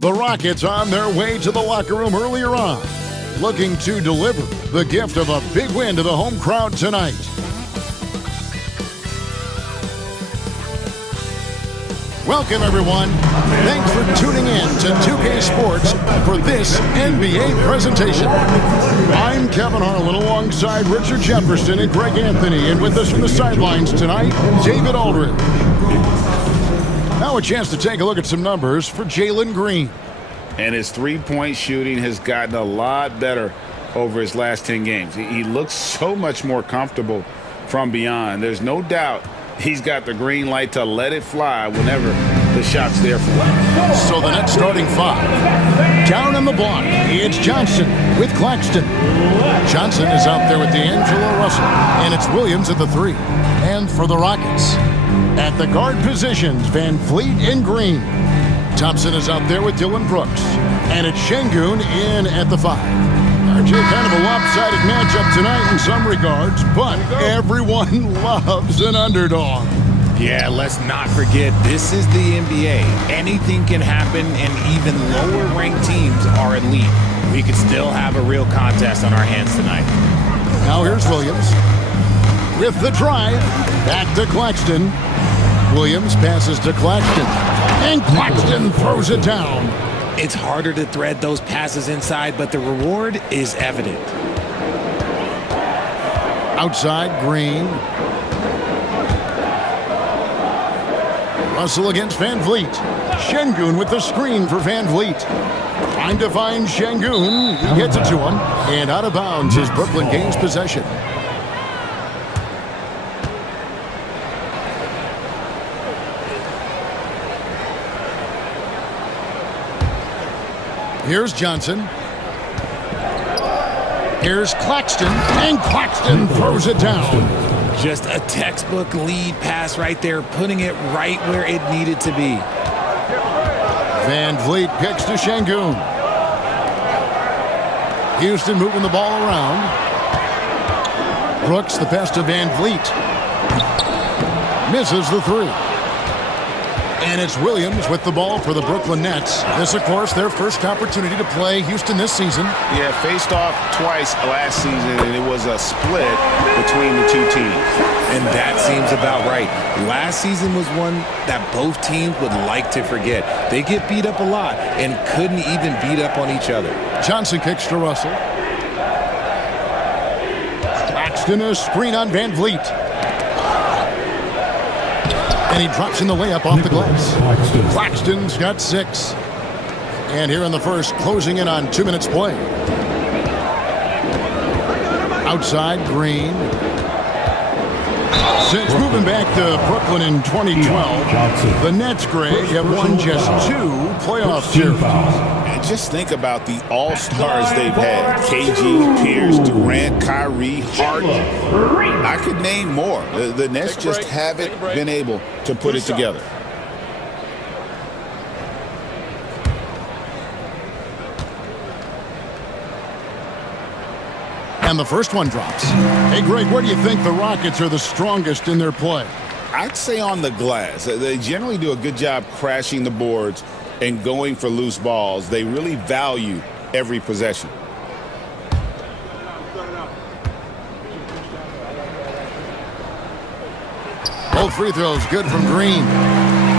The Rockets on their way to the locker room earlier on, looking to deliver the gift of a big win to the home crowd tonight. Welcome, everyone. Thanks for tuning in to 2K Sports for this NBA presentation. I'm Kevin Harlan alongside Richard Jefferson and Greg Anthony, and with us from the sidelines tonight, David Aldridge. Now a chance to take a look at some numbers for Jalen Green. And his three-point shooting has gotten a lot better over his last 10 games. He looks so much more comfortable from beyond. There's no doubt he's got the green light to let it fly whenever the shot's there for him. So the Nets starting five. Down on the block, it's Johnson with Claxton. Johnson is out there with D'Angelo Russell, and it's Williams at the three. And for the Rockets, at the guard positions, Van Fleet and Green. Thompson is out there with Dylan Brooks, and it's Şengün in at the five. RJ, kind of a lopsided matchup tonight in some regards, but everyone loves an underdog. Yeah, let's not forget, this is the NBA. Anything can happen, and even lower-ranked teams are elite. We could still have a real contest on our hands tonight. Now here's Williams with the drive. Back to Claxton. Williams passes to Claxton, and Claxton throws it down. It's harder to thread those passes inside, but the reward is evident. Outside, Green. Russell against Van Vliet. Şengün with the screen for Van Vliet. Trying to find Şengün. He gets it to him. And out of bounds as Brooklyn gains possession. Here's Johnson. Here's Claxton, and Claxton throws it down. Just a textbook lead pass right there, putting it right where it needed to be. Van Vliet kicks to Şengün. Houston moving the ball around. Brooks the pass to Van Vliet. Misses the three. And it's Williams with the ball for the Brooklyn Nets. This, of course, their first opportunity to play Houston this season. Yeah, faced off twice last season, and it was a split between the two teams. And that seems about right. Last season was one that both teams would like to forget. They get beat up a lot and couldn't even beat up on each other. Johnson kicks to Russell. Claxton a screen on Van Vliet. And he drops in the layup off the glass. Claxton's got 6. And here in the first, closing in on 2 minutes play. Outside, Green. Since moving back to Brooklyn in 2012, the Nets, Greg, have won just 2 playoff series. Just think about the all-stars they've had. KG, Pierce, Durant, Kyrie, Harden. I could name more. The Nets just haven't been able to put it together. And the first one drops. Hey, Greg, where do you think the Rockets are the strongest in their play? I'd say on the glass. They generally do a good job crashing the boards and going for loose balls. They really value every possession. Both free throws good from Green.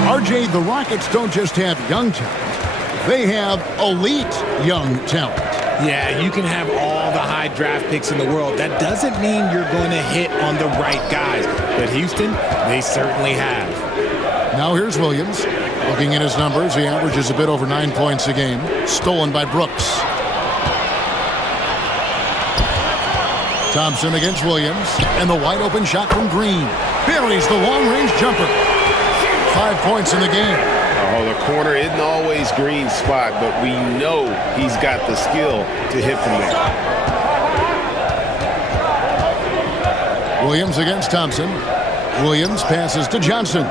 RJ, the Rockets don't just have young talent. They have elite young talent. Yeah, you can have all the high draft picks in the world. That doesn't mean you're going to hit on the right guys. But Houston, they certainly have. Now here's Williams. Looking at his numbers, he averages a bit over 9 points a game. Stolen by Brooks. Thompson against Williams. And the wide open shot from Green. Buries the long-range jumper. 5 points in the game. Oh, the corner isn't always Green's spot, but we know he's got the skill to hit from there. Williams against Thompson. Williams passes to Johnson.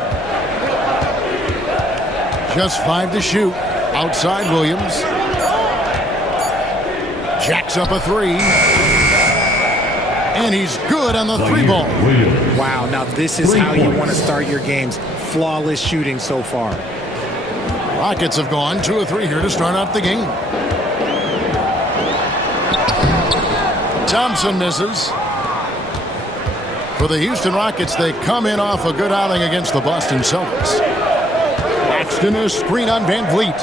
Just 5 to shoot. Outside Williams. Jacks up a 3. And he's good on the 3 ball. Wow, now this is how you want to start your games. Flawless shooting so far. Rockets have gone 2 of 3 here to start out the game. Thompson misses. For the Houston Rockets, they come in off a good outing against the Boston Celtics. Claxton, a screen on Van Vliet.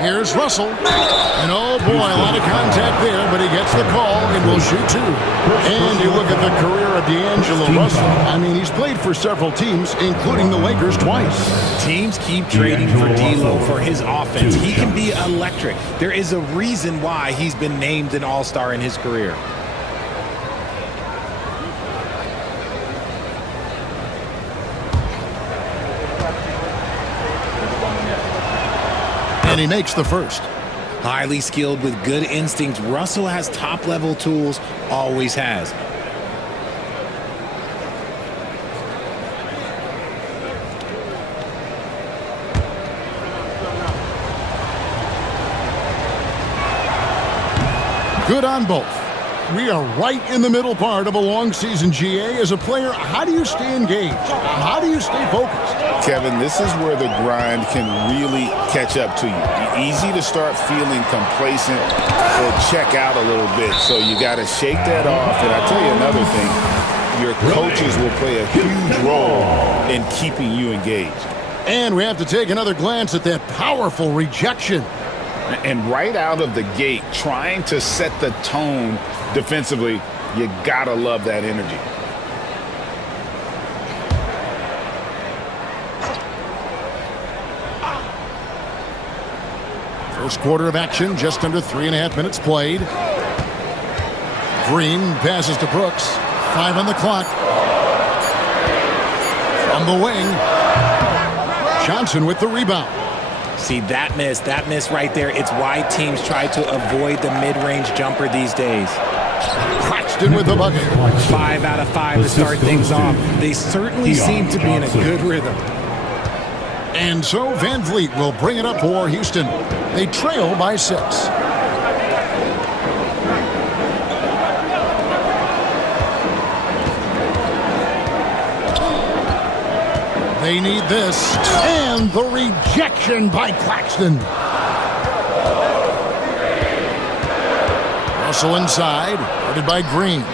Here's Russell. And oh boy, a lot of contact there, but he gets the call and will shoot 2. And you look at the career of D'Angelo Russell. I mean, he's played for several teams, including the Lakers twice. Teams keep trading for D'Lo for his offense. He can be electric. There is a reason why he's been named an all-star in his career. And he makes the first. Highly skilled with good instincts, Russell has top-level tools, always has. Good on both. We are right in the middle part of a long season, GA. As a player, how do you stay engaged? How do you stay focused? Kevin, this is where the grind can really catch up to you. Easy to start feeling complacent or check out a little bit. So you got to shake that off. And I tell you another thing, your coaches will play a huge role in keeping you engaged. And we have to take another glance at that powerful rejection. And right out of the gate, trying to set the tone defensively, you got to love that energy. First quarter of action, just under 3.5 minutes played. Green passes to Brooks. 5 on the clock. From the wing. Johnson with the rebound. See, that miss right there, it's why teams try to avoid the mid-range jumper these days. Claxton with the bucket. 5 out of 5 to start things off. They certainly seem to be in a good rhythm. And so Van Vliet will bring it up for Houston. They trail by 6. They need this. And the rejection by Claxton. Russell inside, guarded by Green.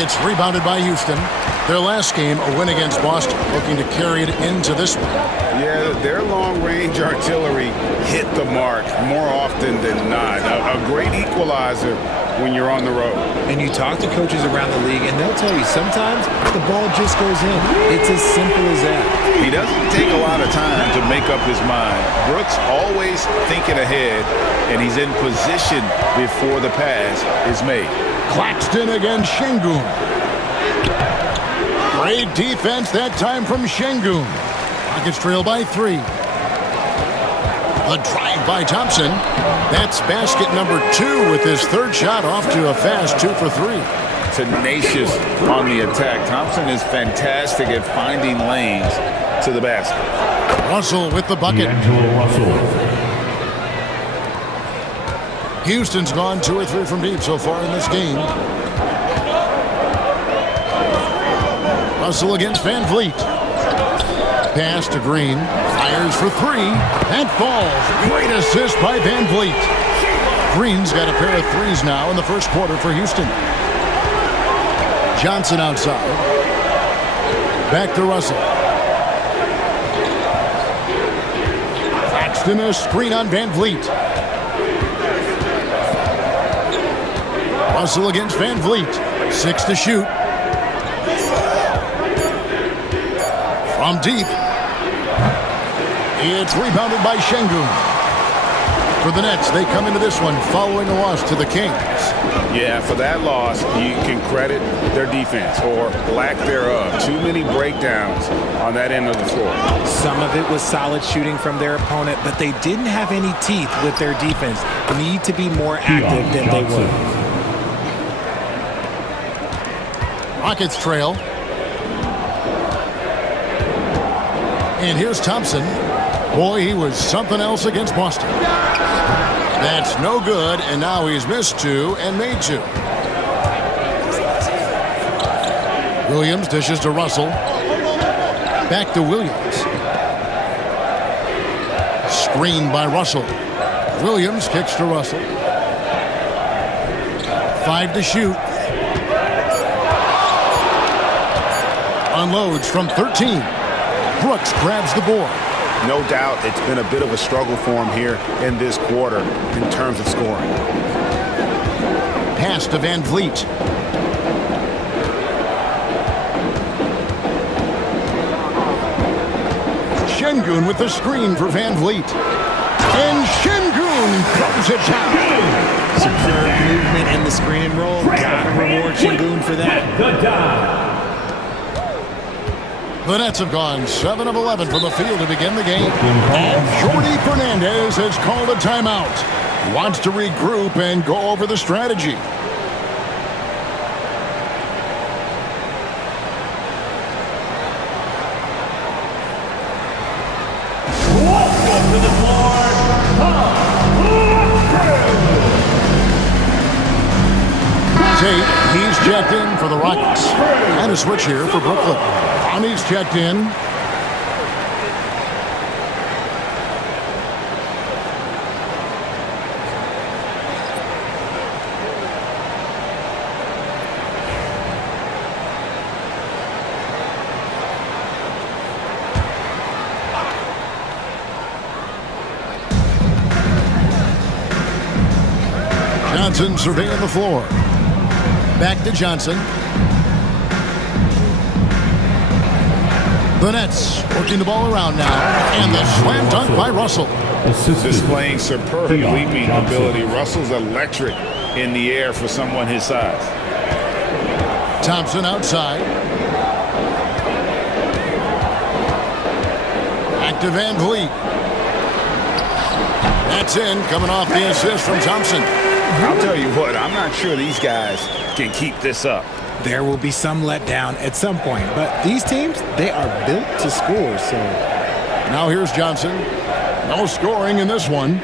It's rebounded by Houston. Their last game, a win against Boston, looking to carry it into this one. Yeah, their long-range artillery hit the mark more often than not. A great equalizer when you're on the road. And you talk to coaches around the league, and they'll tell you sometimes the ball just goes in. It's as simple as that. He doesn't take a lot of time to make up his mind. Brooks always thinking ahead, and he's in position before the pass is made. Claxton against Şengün. Great defense that time from Şengün. Rockets trail by 3. The drive by Thompson. That's basket number 2 with his third shot off to a fast 2 for 3. Tenacious on the attack. Thompson is fantastic at finding lanes to the basket. Russell with the bucket. Houston's gone 2 or 3 from deep so far in this game. Russell against Van Vliet. Pass to Green. Fires for 3. That falls. Great assist by Van Vliet. Green's got a pair of 3s now in the first quarter for Houston. Johnson outside. Back to Russell. Claxton, a screen on Van Vliet. Russell against Van Vliet. 6 to shoot. From deep. It's rebounded by Şengün. For the Nets, they come into this one following a loss to the Kings. Yeah, for that loss, you can credit their defense or lack thereof. Too many breakdowns on that end of the floor. Some of it was solid shooting from their opponent, but they didn't have any teeth with their defense. Need to be more active than they were. Rockets trail. And here's Thompson. Boy, he was something else against Boston. That's no good, and now he's missed 2 and made 2. Williams dishes to Russell. Back to Williams. Screen by Russell. Williams kicks to Russell. 5 to shoot. Unloads from 13. Brooks grabs the board. No doubt it's been a bit of a struggle for him here in this quarter in terms of scoring. Pass to Van Vliet. Şengün with the screen for Van Vliet. And Şengün comes it down. Superb movement in the screen and roll. Gotta reward Şengün for that. The Nets have gone 7 of 11 from the field to begin the game. And Jordi Fernandez has called a timeout. He wants to regroup and go over the strategy. Tate, he's checked in for the Rockets. And a switch here for Brooklyn. He's checked in. Johnson surveying the floor. Back to Johnson. The Nets working the ball around now. And the slam dunk by Russell. Displaying superb leaping ability. Russell's electric in the air for someone his size. Thompson outside. Back to Van Vliet. That's in, coming off the assist from Thompson. I'll tell you what, I'm not sure these guys can keep this up. There will be some letdown at some point, but these teams, they are built to score, so. Now here's Johnson. No scoring in this one.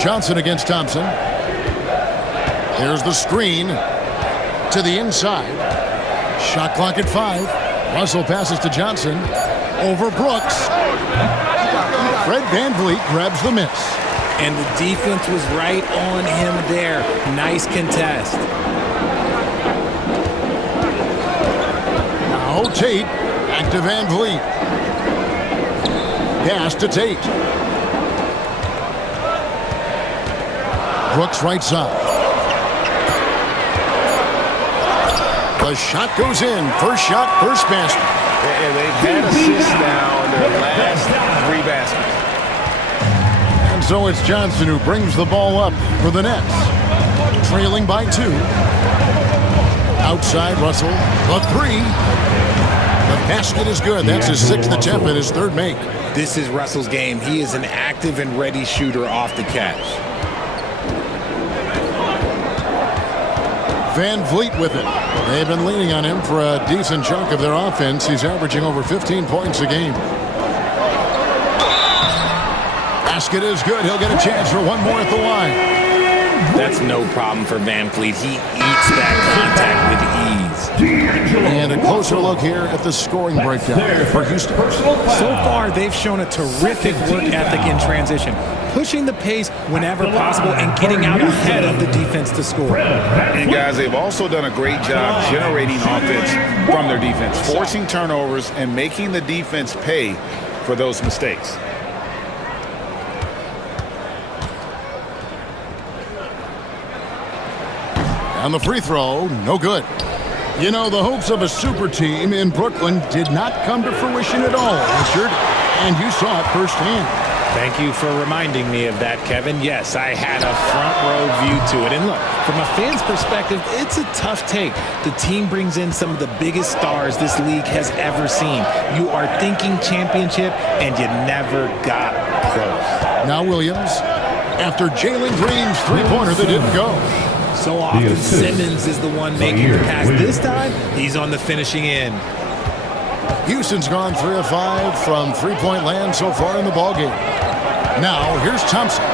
Johnson against Thompson. Here's the screen to the inside. Shot clock at 5. Russell passes to Johnson. Over Brooks. Fred VanVleet grabs the miss. And the defense was right on him there. Nice contest. Now Tate, back to Van Vliet. Pass to Tate. Brooks right side. The shot goes in. First shot, first basket. And they've had assists now in their last 3 baskets. And so it's Johnson who brings the ball up for the Nets. Trailing by 2. Outside Russell, the 3. The basket is good. That's his 6th attempt and his 3rd make. This is Russell's game. He is an active and ready shooter off the catch. Van Vliet with it. They've been leaning on him for a decent chunk of their offense. He's averaging over 15 points a game. Basket is good. He'll get a chance for one more at the line. That's no problem for Van Vliet. He eats that contact with ease. And a closer look here at the scoring breakdown for Houston. So far, they've shown a terrific work ethic in transition, pushing the pace whenever possible and getting out ahead of the defense to score. And guys, they've also done a great job generating offense from their defense, forcing turnovers and making the defense pay for those mistakes. And the free throw, no good. You know, the hopes of a super team in Brooklyn did not come to fruition at all, Richard. And you saw it firsthand. Thank you for reminding me of that, Kevin. Yes, I had a front row view to it. And look, from a fan's perspective, it's a tough take. The team brings in some of the biggest stars this league has ever seen. You are thinking championship, and you never got close. Now Williams, after Jalen Green's three-pointer that didn't go. So often Simmons is the one making the pass. This time, he's on the finishing end. Houston's gone 3 of 5 from three-point land so far in the ballgame. Now, here's Thompson.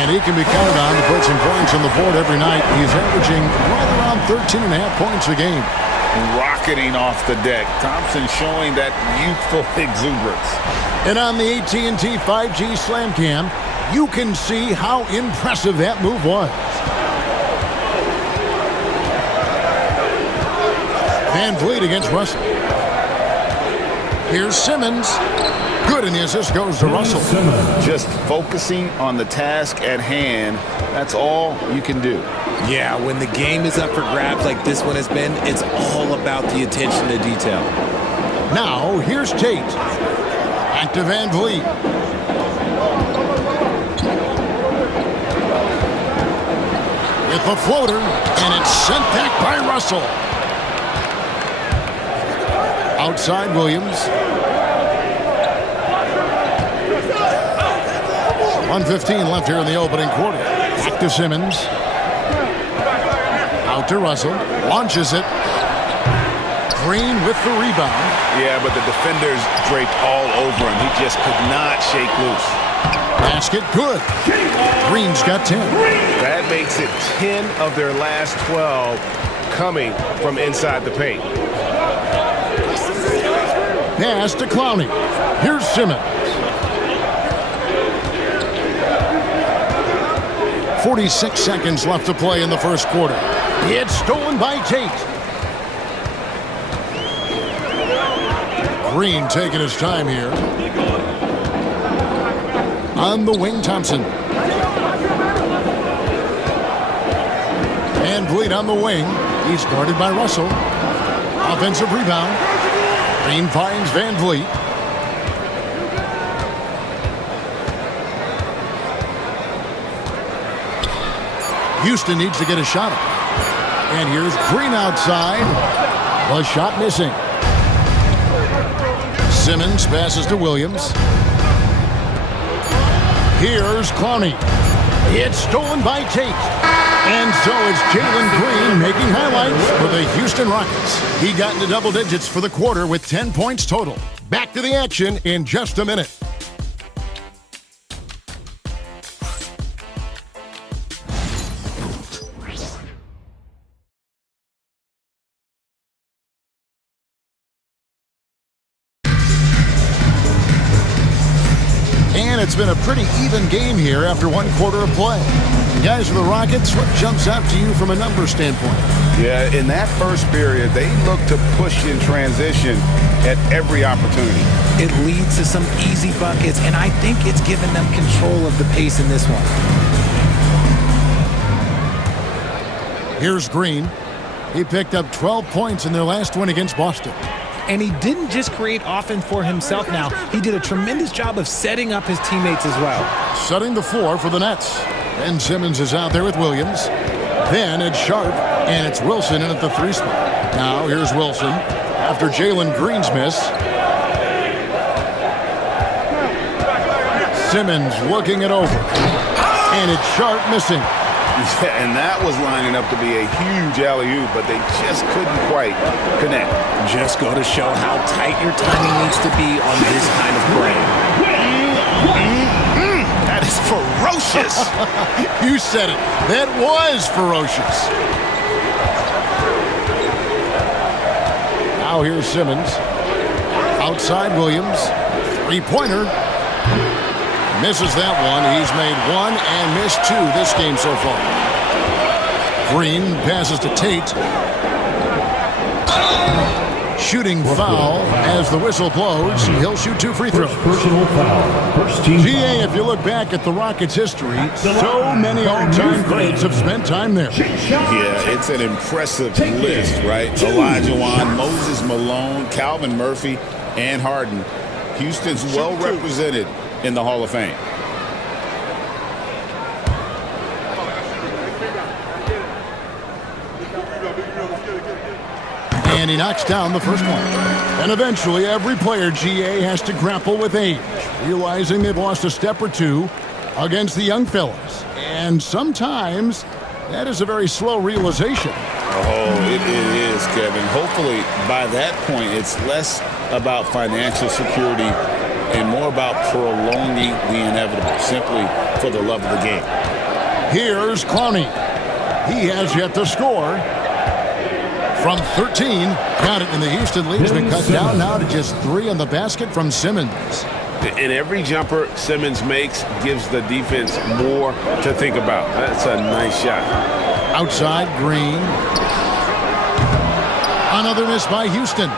And he can be counted on to put some points on the board every night. He's averaging right around 13.5 points a game. rocketing off the deck. Thompson showing that youthful exuberance. And on the AT&T 5G Slam Cam, you can see how impressive that move was. Van Vliet against Russell. Here's Simmons. Good, and the assist goes to Russell. Just focusing on the task at hand, that's all you can do. Yeah, when the game is up for grabs like this one has been, it's all about the attention to detail. Now, here's Tate. Back to Van Vliet. With the floater, and it's sent back by Russell. Outside Williams. 1:15 left here in the opening quarter. Back to Simmons. Out to Russell. Launches it. Green with the rebound. Yeah, but the defenders draped all over him. He just could not shake loose. Basket good. Green's got 10. That makes it 10 of their last 12 coming from inside the paint. Pass to Clowney. Here's Simmons. 46 seconds left to play in the first quarter. It's stolen by Tate. Green taking his time here. On the wing, Thompson. Van Vliet on the wing. He's guarded by Russell. Offensive rebound. Green finds Van Vliet. Houston needs to get a shot up. And here's Green outside. The shot missing. Simmons passes to Williams. Here's Clowney. It's stolen by Tate. And so it's Jalen Green making highlights for the Houston Rockets. He got into double digits for the quarter with 10 points total. Back to the action in just a minute. And it's been a pretty even game here after one quarter of play. Guys, for the Rockets, what jumps out to you from a numbers standpoint? Yeah, in that first period, they looked to push in transition at every opportunity. It leads to some easy buckets, and I think it's given them control of the pace in this one. Here's Green. He picked up 12 points in their last win against Boston. And he didn't just create offense for himself now. He did a tremendous job of setting up his teammates as well. Setting the floor for the Nets. Ben Simmons is out there with Williams. Then it's Sharp, and it's Wilson in at the 3 spot. Now here's Wilson after Jalen Green's miss. Simmons looking it over. And it's Sharp missing. Yeah, and that was lining up to be a huge alley-oop, but they just couldn't quite connect. Just go to show how tight your timing needs to be on this kind of play. That is ferocious. You said it. That was ferocious. Now here's Simmons. Outside Williams. Three-pointer. Misses that one. He's made 1 and missed 2 this game so far. Green passes to Tate. Shooting foul as the whistle blows. He'll shoot 2 free throws. Personal foul. First team GA, if you look back at the Rockets' history, so many all-time greats have spent time there. Yeah, it's an impressive list, right? Elijah Wan, Moses Malone, Calvin Murphy, and Harden. Houston's well represented in the Hall of Fame. And he knocks down the first one. And eventually, every player, GA, has to grapple with age, realizing they've lost a step or two against the young fellas. And sometimes, that is a very slow realization. Oh, it is, Kevin. Hopefully, by that point, it's less about financial security and more about prolonging the inevitable, simply for the love of the game. Here's Clowney. He has yet to score. From 13, got it, and the Houston lead's been cut down now to just 3 on the basket from Simmons. And every jumper Simmons makes gives the defense more to think about. That's a nice shot. Outside, Green. Another miss by Houston.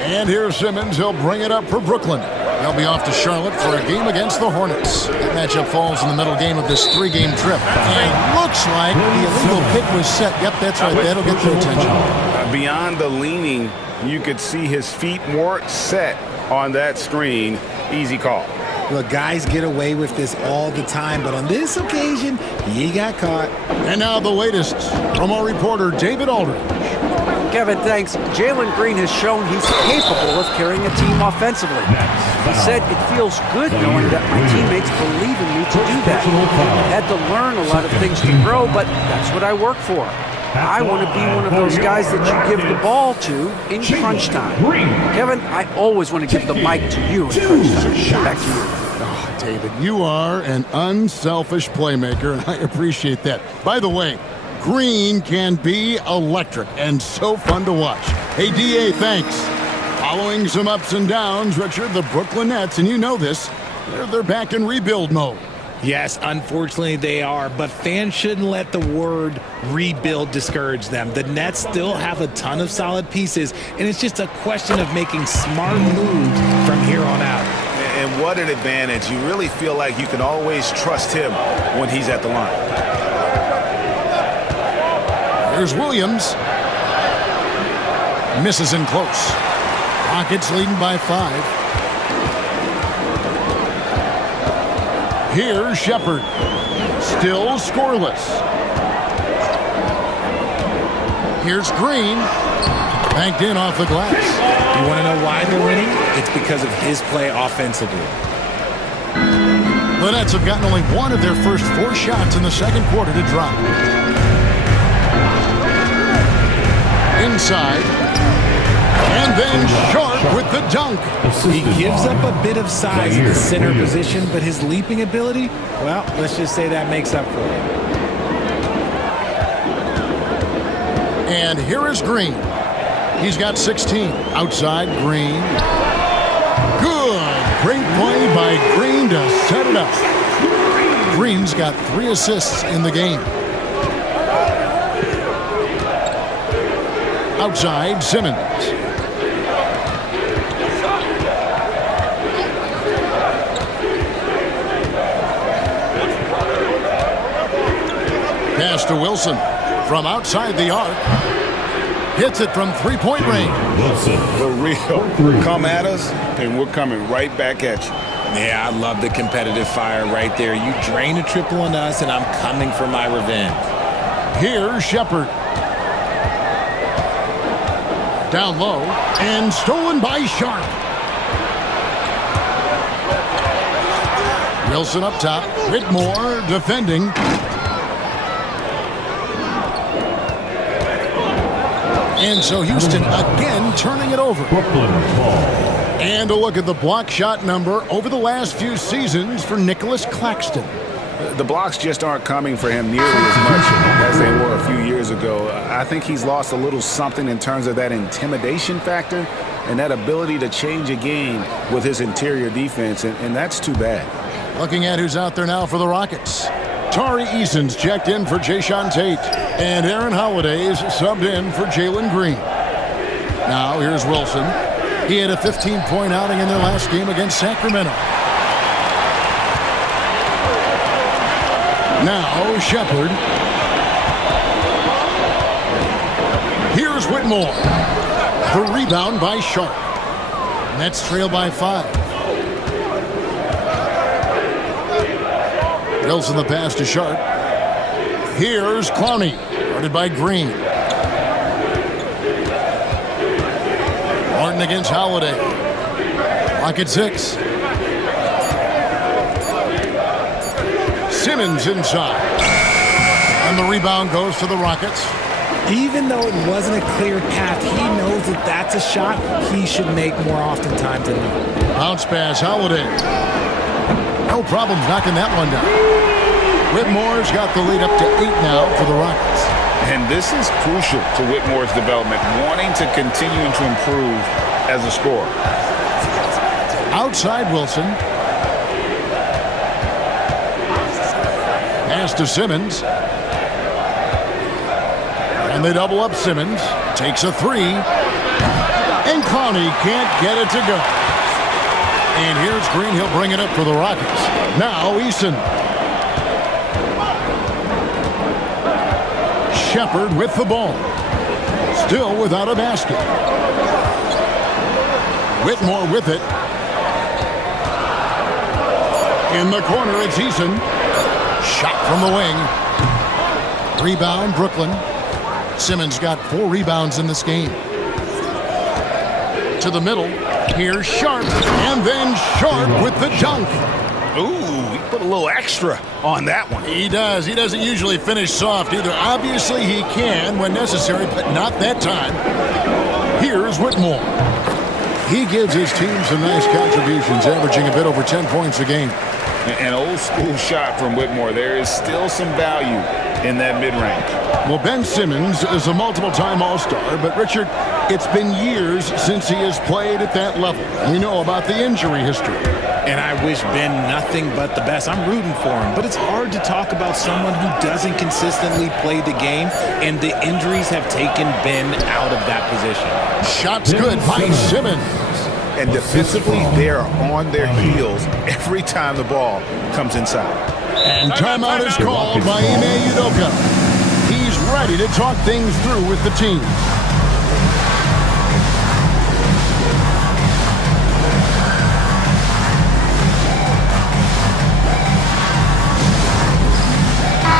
And here's Simmons. He'll bring it up for Brooklyn. They'll be off to Charlotte for a game against the Hornets. That matchup falls in the middle game of this 3-game trip. And looks like the illegal pick was set. Yep, that's right. That'll get their attention. Beyond the leaning, you could see his feet more set on that screen. Easy call. Look, guys get away with this all the time, but on this occasion, he got caught. And now the latest from our reporter, David Aldridge. Kevin, thanks. Jalen Green has shown he's capable of carrying a team offensively. He said it feels good knowing that my teammates believe in me to do that. I had to learn a lot of things to grow, but that's what I work for. I want to be one of those guys that you give the ball to in crunch time. Kevin, I always want to give the mic to you in crunch time. Back to you. Oh, David, you are an unselfish playmaker, and I appreciate that. By the way, Green can be electric and so fun to watch. Hey, DA, thanks. Following some ups and downs, Richard, the Brooklyn Nets, and you know this, they're back in rebuild mode. Yes, unfortunately they are, but fans shouldn't let the word rebuild discourage them. The Nets still have a ton of solid pieces, and it's just a question of making smart moves from here on out. And what an advantage. You really feel like you can always trust him when he's at the line. Here's Williams. Misses in close. Rockets leading by 5. Here's Shepherd. Still scoreless. Here's Green. Banked in off the glass. You want to know why they're winning? It's because of his play offensively. The Nets have gotten only one of their first 4 shots in the second quarter to drop. Inside. And then Sharp with the dunk. He gives up a bit of size in the center position, but his leaping ability, well, let's just say that makes up for it. And here is Green. He's got 16. Outside, Green. Good. Great play by Green to set it up. Green's got 3 assists in the game. Outside, Simmons. Pass to Wilson from outside the arc. Hits it from 3-point range. The real come at us, and we're coming right back at you. Yeah, I love the competitive fire right there. You drain a triple on us, and I'm coming for my revenge. Here's Shepherd. Down low, and stolen by Sharp. Wilson up top. Whitmore defending. And so Houston again turning it over. And a look at the block shot number over the last few seasons for Nicholas Claxton. The blocks just aren't coming for him nearly as much as they were a few years ago. I think he's lost a little something in terms of that intimidation factor and that ability to change a game with his interior defense, and that's too bad. Looking at who's out there now for the Rockets. Tari Eason's checked in for Jayshawn Tate, and Aaron Holiday's subbed in for Jalen Green. Now here's Wilson. He had a 15-point outing in their last game against Sacramento. Now Shepherd. Here's Whitmore. The rebound by Sharp. Nets trail by 5. Wilson the pass to Sharp. Here's Clowney. Guarded by Green. Martin against Holiday. Lock at 6. Simmons inside. And the rebound goes to the Rockets. Even though it wasn't a clear path, he knows that that's a shot he should make more oftentimes than not. Bounce pass, Holiday. No problems knocking that one down. Whitmore's got the lead up to 8 now for the Rockets. And this is crucial to Whitmore's development, wanting to continue to improve as a scorer. Outside Wilson. Pass to Simmons. And they double up Simmons. Takes a three. And Clowney can't get it to go. And here's Green. He'll bring it up for the Rockets. Now Easton. Shepard with the ball. Still without a basket. Whitmore with it. In the corner, it's Easton. Shot from the wing. Rebound, Brooklyn. Simmons got 4 rebounds in this game. To the middle. Here's Sharp. And then Sharp with the dunk. Ooh, he put a little extra on that one. He does. He doesn't usually finish soft either. Obviously, he can when necessary, but not that time. Here's Whitmore. He gives his team some nice contributions, averaging a bit over 10 points a game. An old-school shot from Whitmore. There is still some value in that mid-range. Well, Ben Simmons is a multiple-time All-Star, but, Richard, it's been years since he has played at that level. We know about the injury history. And I wish Ben nothing but the best. I'm rooting for him, but it's hard to talk about someone who doesn't consistently play the game, and the injuries have taken Ben out of that position. Shots good by Simmons. And defensively, they are on their heels every time the ball comes inside. And timeout is called by Ime Udoka. He's ready to talk things through with the team.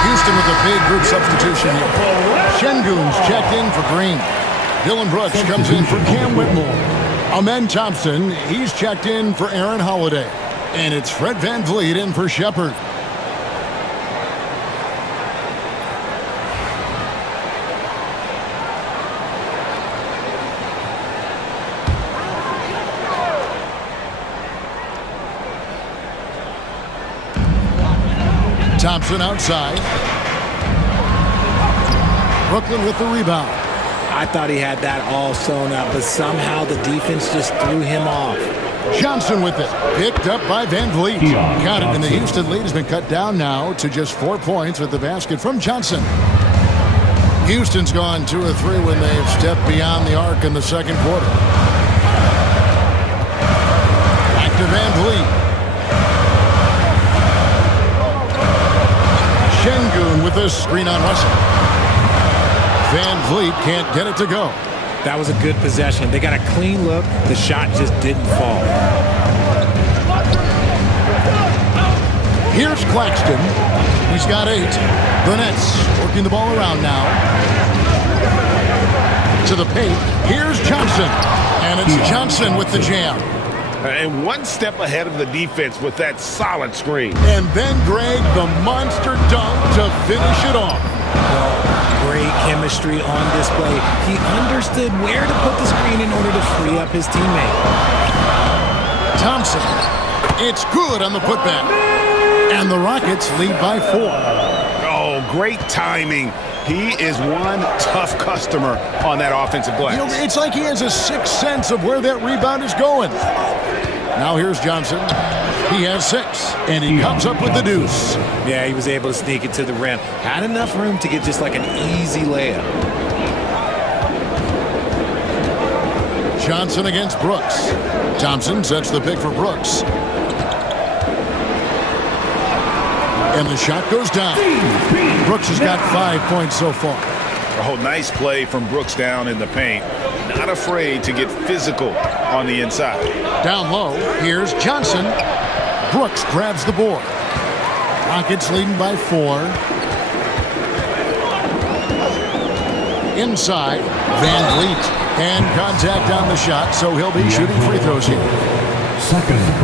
Houston with a big group substitution here. Şengün's checked in for Green. Dylan Brooks comes in for Cam Whitmore. Amen Thompson, he's checked in for Aaron Holiday. And it's Fred VanVleet in for Shepard. Thompson outside. Brooklyn with the rebound. I thought he had that all sewn up, but somehow the defense just threw him off. Johnson with it. Picked up by VanVleet. Got it, and the Houston lead has been cut down now to just 4 points with the basket from Johnson. Houston's gone 2 of 3 when they've stepped beyond the arc in the second quarter. Back to VanVleet. Şengün with this screen on Russell. VanVleet can't get it to go. That was a good possession. They got a clean look. The shot just didn't fall. Here's Claxton. He's got 8. The Nets working the ball around now. To the paint. Here's Johnson. And it's Johnson with the jam. And one step ahead of the defense with that solid screen. And then Greg, the monster dunk to finish it off. Great chemistry on display. He understood where to put the screen in order to free up his teammate. Thompson. It's good on the putback. And the Rockets lead by 4. Oh, great timing. He is one tough customer on that offensive glass. You know, it's like he has a sixth sense of where that rebound is going. Now here's Johnson. He has 6, and he comes up with the deuce. Yeah, he was able to sneak it to the rim. Had enough room to get just like an easy layup. Johnson against Brooks. Thompson sets the pick for Brooks. And the shot goes down. Brooks has got 5 points so far. Oh, nice play from Brooks down in the paint. Not afraid to get physical on the inside. Down low, here's Johnson. Brooks grabs the board. Rockets leading by 4. Inside, VanVleet. And contact on the shot, so he'll be shooting free throws here.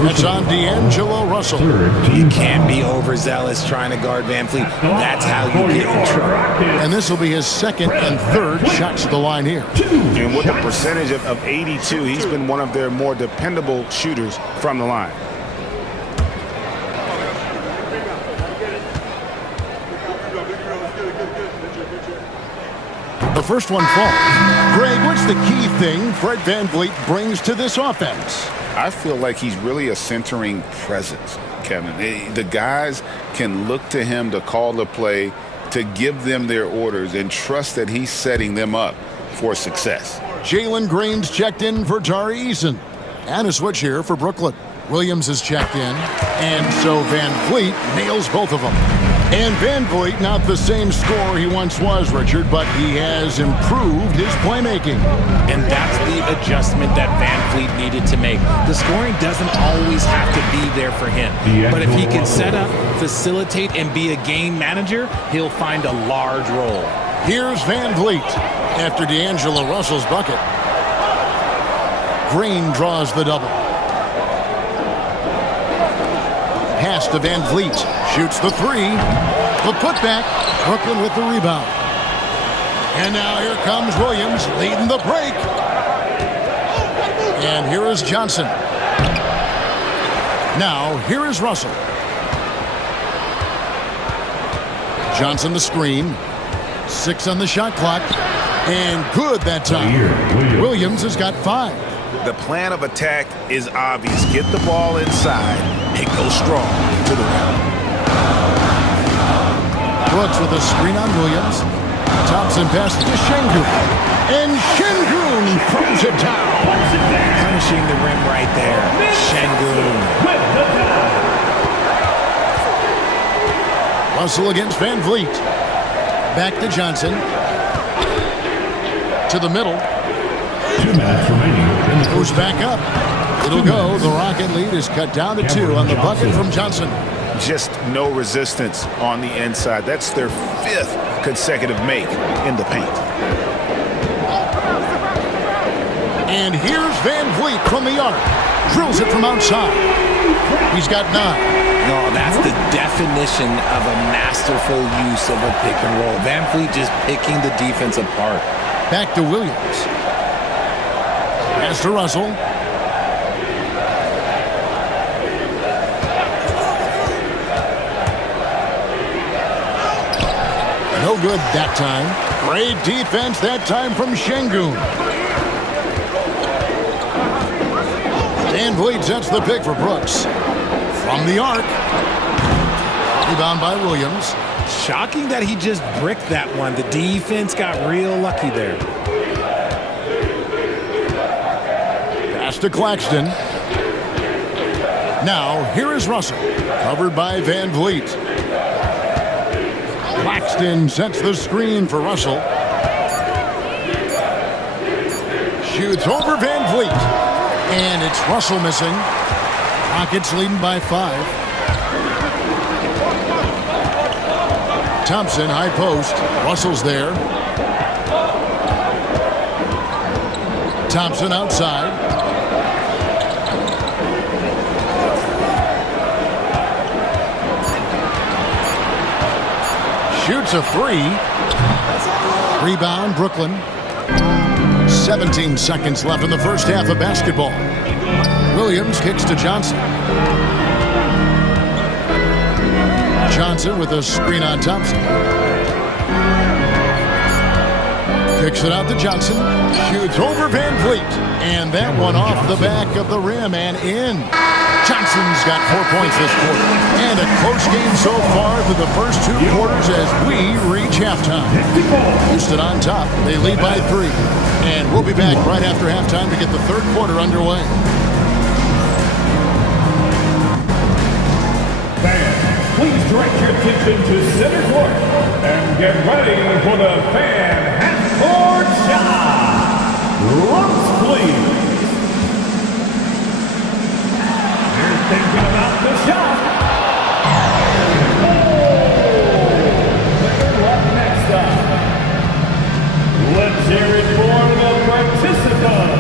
That's on D'Angelo Russell. You can't be overzealous trying to guard VanVleet. That's how you get in trouble. And this will be his 2nd and 3rd shots at the line here. And with a percentage of 82, he's been one of their more dependable shooters from the line. The first one falls. Greg, what's the key thing Fred VanVleet brings to this offense? I feel like he's really a centering presence, Kevin. The guys can look to him to call the play, to give them their orders, and trust that he's setting them up for success. Jalen Green's checked in for Tari Eason. And a switch here for Brooklyn. Williams is checked in, and so VanVleet nails both of them. And VanVleet, not the same scorer he once was, Richard, but he has improved his playmaking. And that's the adjustment that VanVleet needed to make. The scoring doesn't always have to be there for him. But if he can set up, facilitate, and be a game manager, he'll find a large role. Here's VanVleet after D'Angelo Russell's bucket. Green draws the double. Pass to VanVleet. Shoots the three. The putback. Brooklyn with the rebound. And now here comes Williams leading the break. And here is Johnson. Now here is Russell. Johnson the screen. 6 on the shot clock. And good that time. Williams has got 5. The plan of attack is obvious. Get the ball inside and go strong to the rim. Brooks with a screen on Williams. Thompson passes to Şengün. And Şengün throws it down. Punishing the rim right there. Şengün. Russell against VanVleet. Back to Johnson. To the middle. 2 minutes remaining. Goes back up. It'll go. The Rocket lead is cut down to 2 on the bucket from Johnson. Just no resistance on the inside. That's their 5th consecutive make in the paint. And here's VanVleet from the arc. Drills it from outside. He's got 9. No, that's the definition of a masterful use of a pick and roll. VanVleet just picking the defense apart. Back to Williams. Pass to Russell. No good that time. Great defense that time from Şengün. VanVleet sets the pick for Brooks. From the arc. Rebound by Williams. Shocking that he just bricked that one. The defense got real lucky there. Pass to Claxton. Now, here is Russell. Covered by VanVleet. Claxton sets the screen for Russell. Shoots over VanVleet. And it's Russell missing. Rockets leading by 5. Thompson, high post. Russell's there. Thompson outside. Shoots a 3. Rebound, Brooklyn. 17 seconds left in the first half of basketball. Williams kicks to Johnson. Johnson with a screen on Thompson. Kicks it out to Johnson. Shoots over VanVleet. And that one off the back of the rim and in. Johnson's got 4 points this quarter. And a close game so far through the first 2 quarters as we reach halftime. Houston on top. They lead by 3. And we'll be back right after halftime to get the third quarter underway. Fans, please direct your attention to center court and get ready for the fan half-court shot. Drums, please. You're thinking about the shot. What next up? Let's hear it for the participant.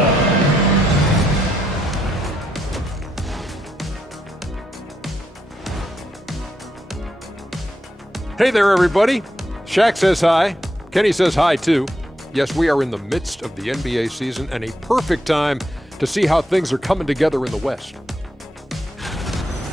Hey there, everybody. Shaq says hi. Kenny says hi, too. Yes, we are in the midst of the NBA season and a perfect time to see how things are coming together in the West.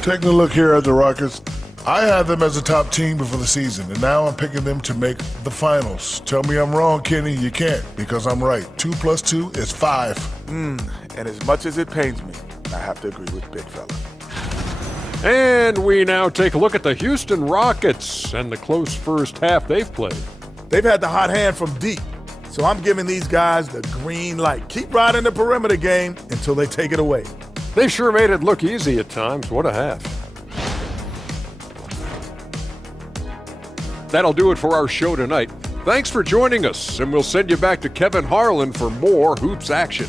Taking a look here at the Rockets, I had them as a top team before the season, and now I'm picking them to make the finals. Tell me I'm wrong, Kenny. You can't, because I'm right. 2 + 2 is 5. And as much as it pains me, I have to agree with Big Fella. And we now take a look at the Houston Rockets and the close first half they've played. They've had the hot hand from deep, so I'm giving these guys the green light. Keep riding the perimeter game until they take it away. They sure made it look easy at times. What a half. That'll do it for our show tonight. Thanks for joining us, and we'll send you back to Kevin Harlan for more hoops action.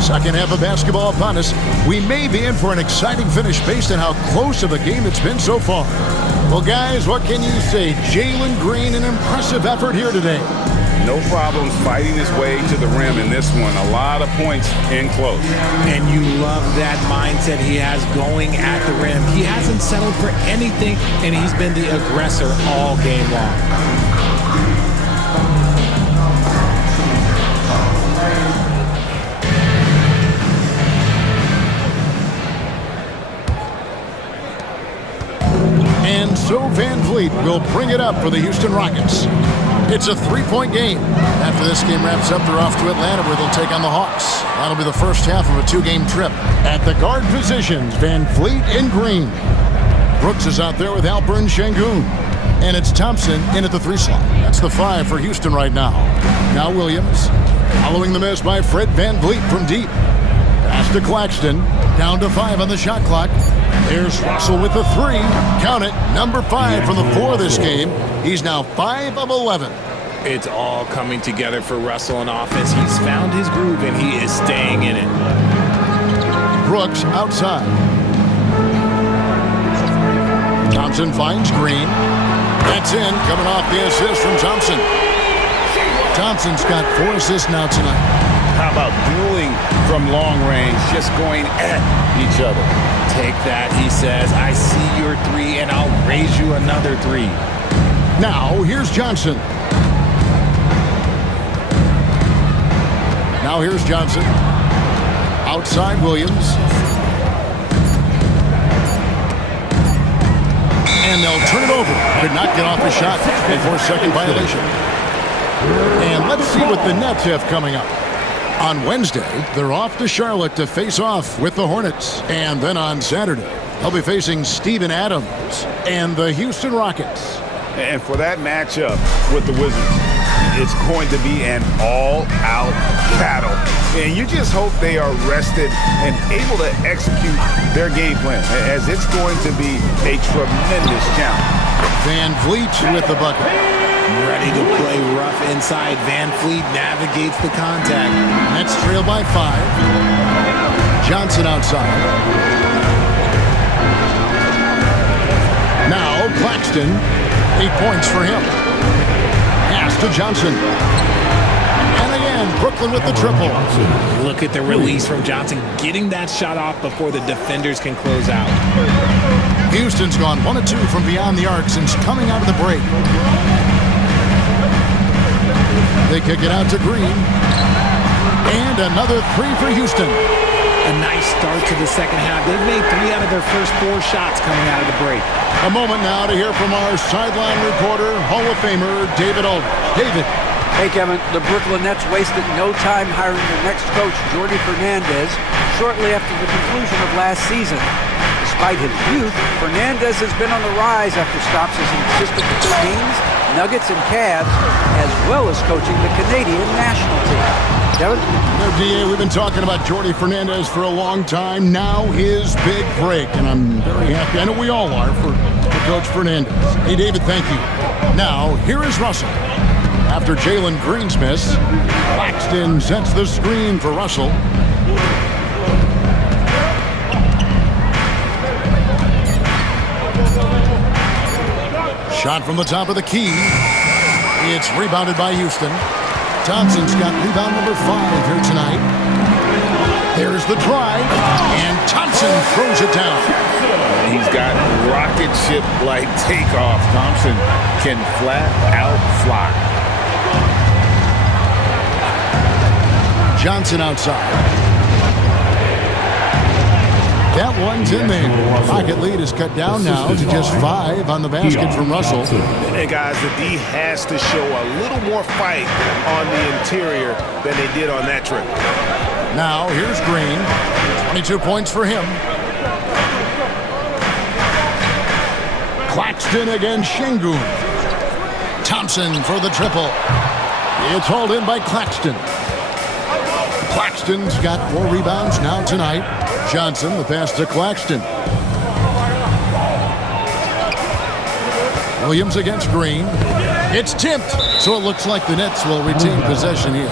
Second half of basketball upon us. We may be in for an exciting finish based on how close of a game it's been so far. Well, guys, what can you say? Jalen Green, an impressive effort here today. No problems fighting his way to the rim in this one. A lot of points in close. And you love that mindset he has going at the rim. He hasn't settled for anything, and he's been the aggressor all game long. And so Van Vliet will bring it up for the Houston Rockets. It's a 3-point game. After this game wraps up, they're off to Atlanta where they'll take on the Hawks. That'll be the first half of a 2-game trip. At the guard positions, Van Vliet and Green. Brooks is out there with Alpern Şengün. And it's Thompson in at the 3 slot. That's the 5 for Houston right now. Now Williams, following the miss by Fred Van Vliet from deep. Pass to Claxton, down to 5 on the shot clock. There's Russell with the 3. Count it, number 5 from the 4 this game. He's now 5 of 11. It's all coming together for Russell in offense. He's found his groove, and he is staying in it. Brooks outside. Thompson finds Green. That's in, coming off the assist from Thompson. Thompson's got 4 assists now tonight. How about dueling from long range, just going at each other? Take that, he says. I see your 3, and I'll raise you another 3. Now, here's Johnson. Now here's Johnson. Outside Williams. And they'll turn it over. Could not get off the shot before second violation. And let's see what the Nets have coming up. On Wednesday, they're off to Charlotte to face off with the Hornets. And then on Saturday, they'll be facing Steven Adams and the Houston Rockets. And for that matchup with the Wizards, it's going to be an all-out battle. And you just hope they are rested and able to execute their game plan, as it's going to be a tremendous challenge. Van Vliet with the bucket. Ready to play rough inside. Van Vliet navigates the contact. Nets trail by 5. Johnson outside. Now Claxton. 8 points for him. Pass to Johnson. And again, Brooklyn with the triple. Look at the release from Johnson, getting that shot off before the defenders can close out. Houston's gone 1 of 2 from beyond the arc since coming out of the break. They kick it out to Green. And another 3 for Houston. A nice start to the second half. They've made 3 out of their first 4 shots coming out of the break. A moment now to hear from our sideline reporter, Hall of Famer David Alden. David. Hey, Kevin, the Brooklyn Nets wasted no time hiring their next coach, Jordi Fernandez, shortly after the conclusion of last season. Despite his youth, Fernandez has been on the rise after stops as an assistant with the Kings, Nuggets, and Cavs, as well as coaching the Canadian national team. Kevin? DA, we've been talking about Jordi Fernandez for a long time. Now his big break, and I'm very happy. I know we all are for Coach Fernandez. Hey, David, thank you. Now, here is Russell. After Jalen Green's miss, Claxton sets the screen for Russell. Shot from the top of the key. It's rebounded by Houston. Thompson's got rebound number 5 here tonight. There's the drive, and Thompson throws it down. He's got rock rocket ship-like takeoff. Thompson can flat out fly. Johnson outside. That one's in there. Pocket lead is cut down now to just 5 on the basket from Russell. And guys, the D has to show a little more fight on the interior than they did on that trip. Now here's Green. 22 points for him. Claxton against Şengün. Thompson for the triple. It's hauled in by Claxton. Claxton's got 4 rebounds now tonight. Johnson, the pass to Claxton. Williams against Green. It's tipped, so it looks like the Nets will retain possession here.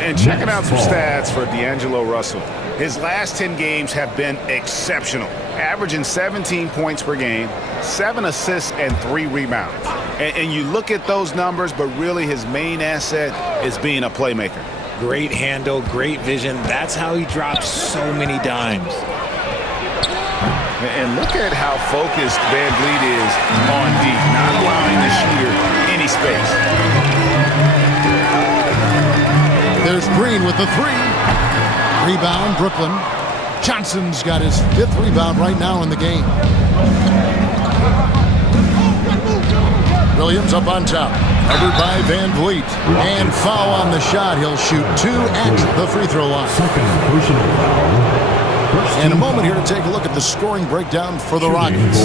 And checking out some stats for D'Angelo Russell. His last 10 games have been exceptional, averaging 17 points per game, 7 assists, and 3 rebounds. And you look at those numbers, but really his main asset is being a playmaker. Great handle, great vision. That's how he drops so many dimes. And look at how focused Van Vliet is on D, not allowing the shooter any space. There's Green with the 3. Rebound, Brooklyn. Johnson's got his 5th rebound right now in the game. Williams up on top. Covered by Van Vliet. And foul on the shot. He'll shoot 2 at the free throw line. And a moment here to take a look at the scoring breakdown for the Rockets.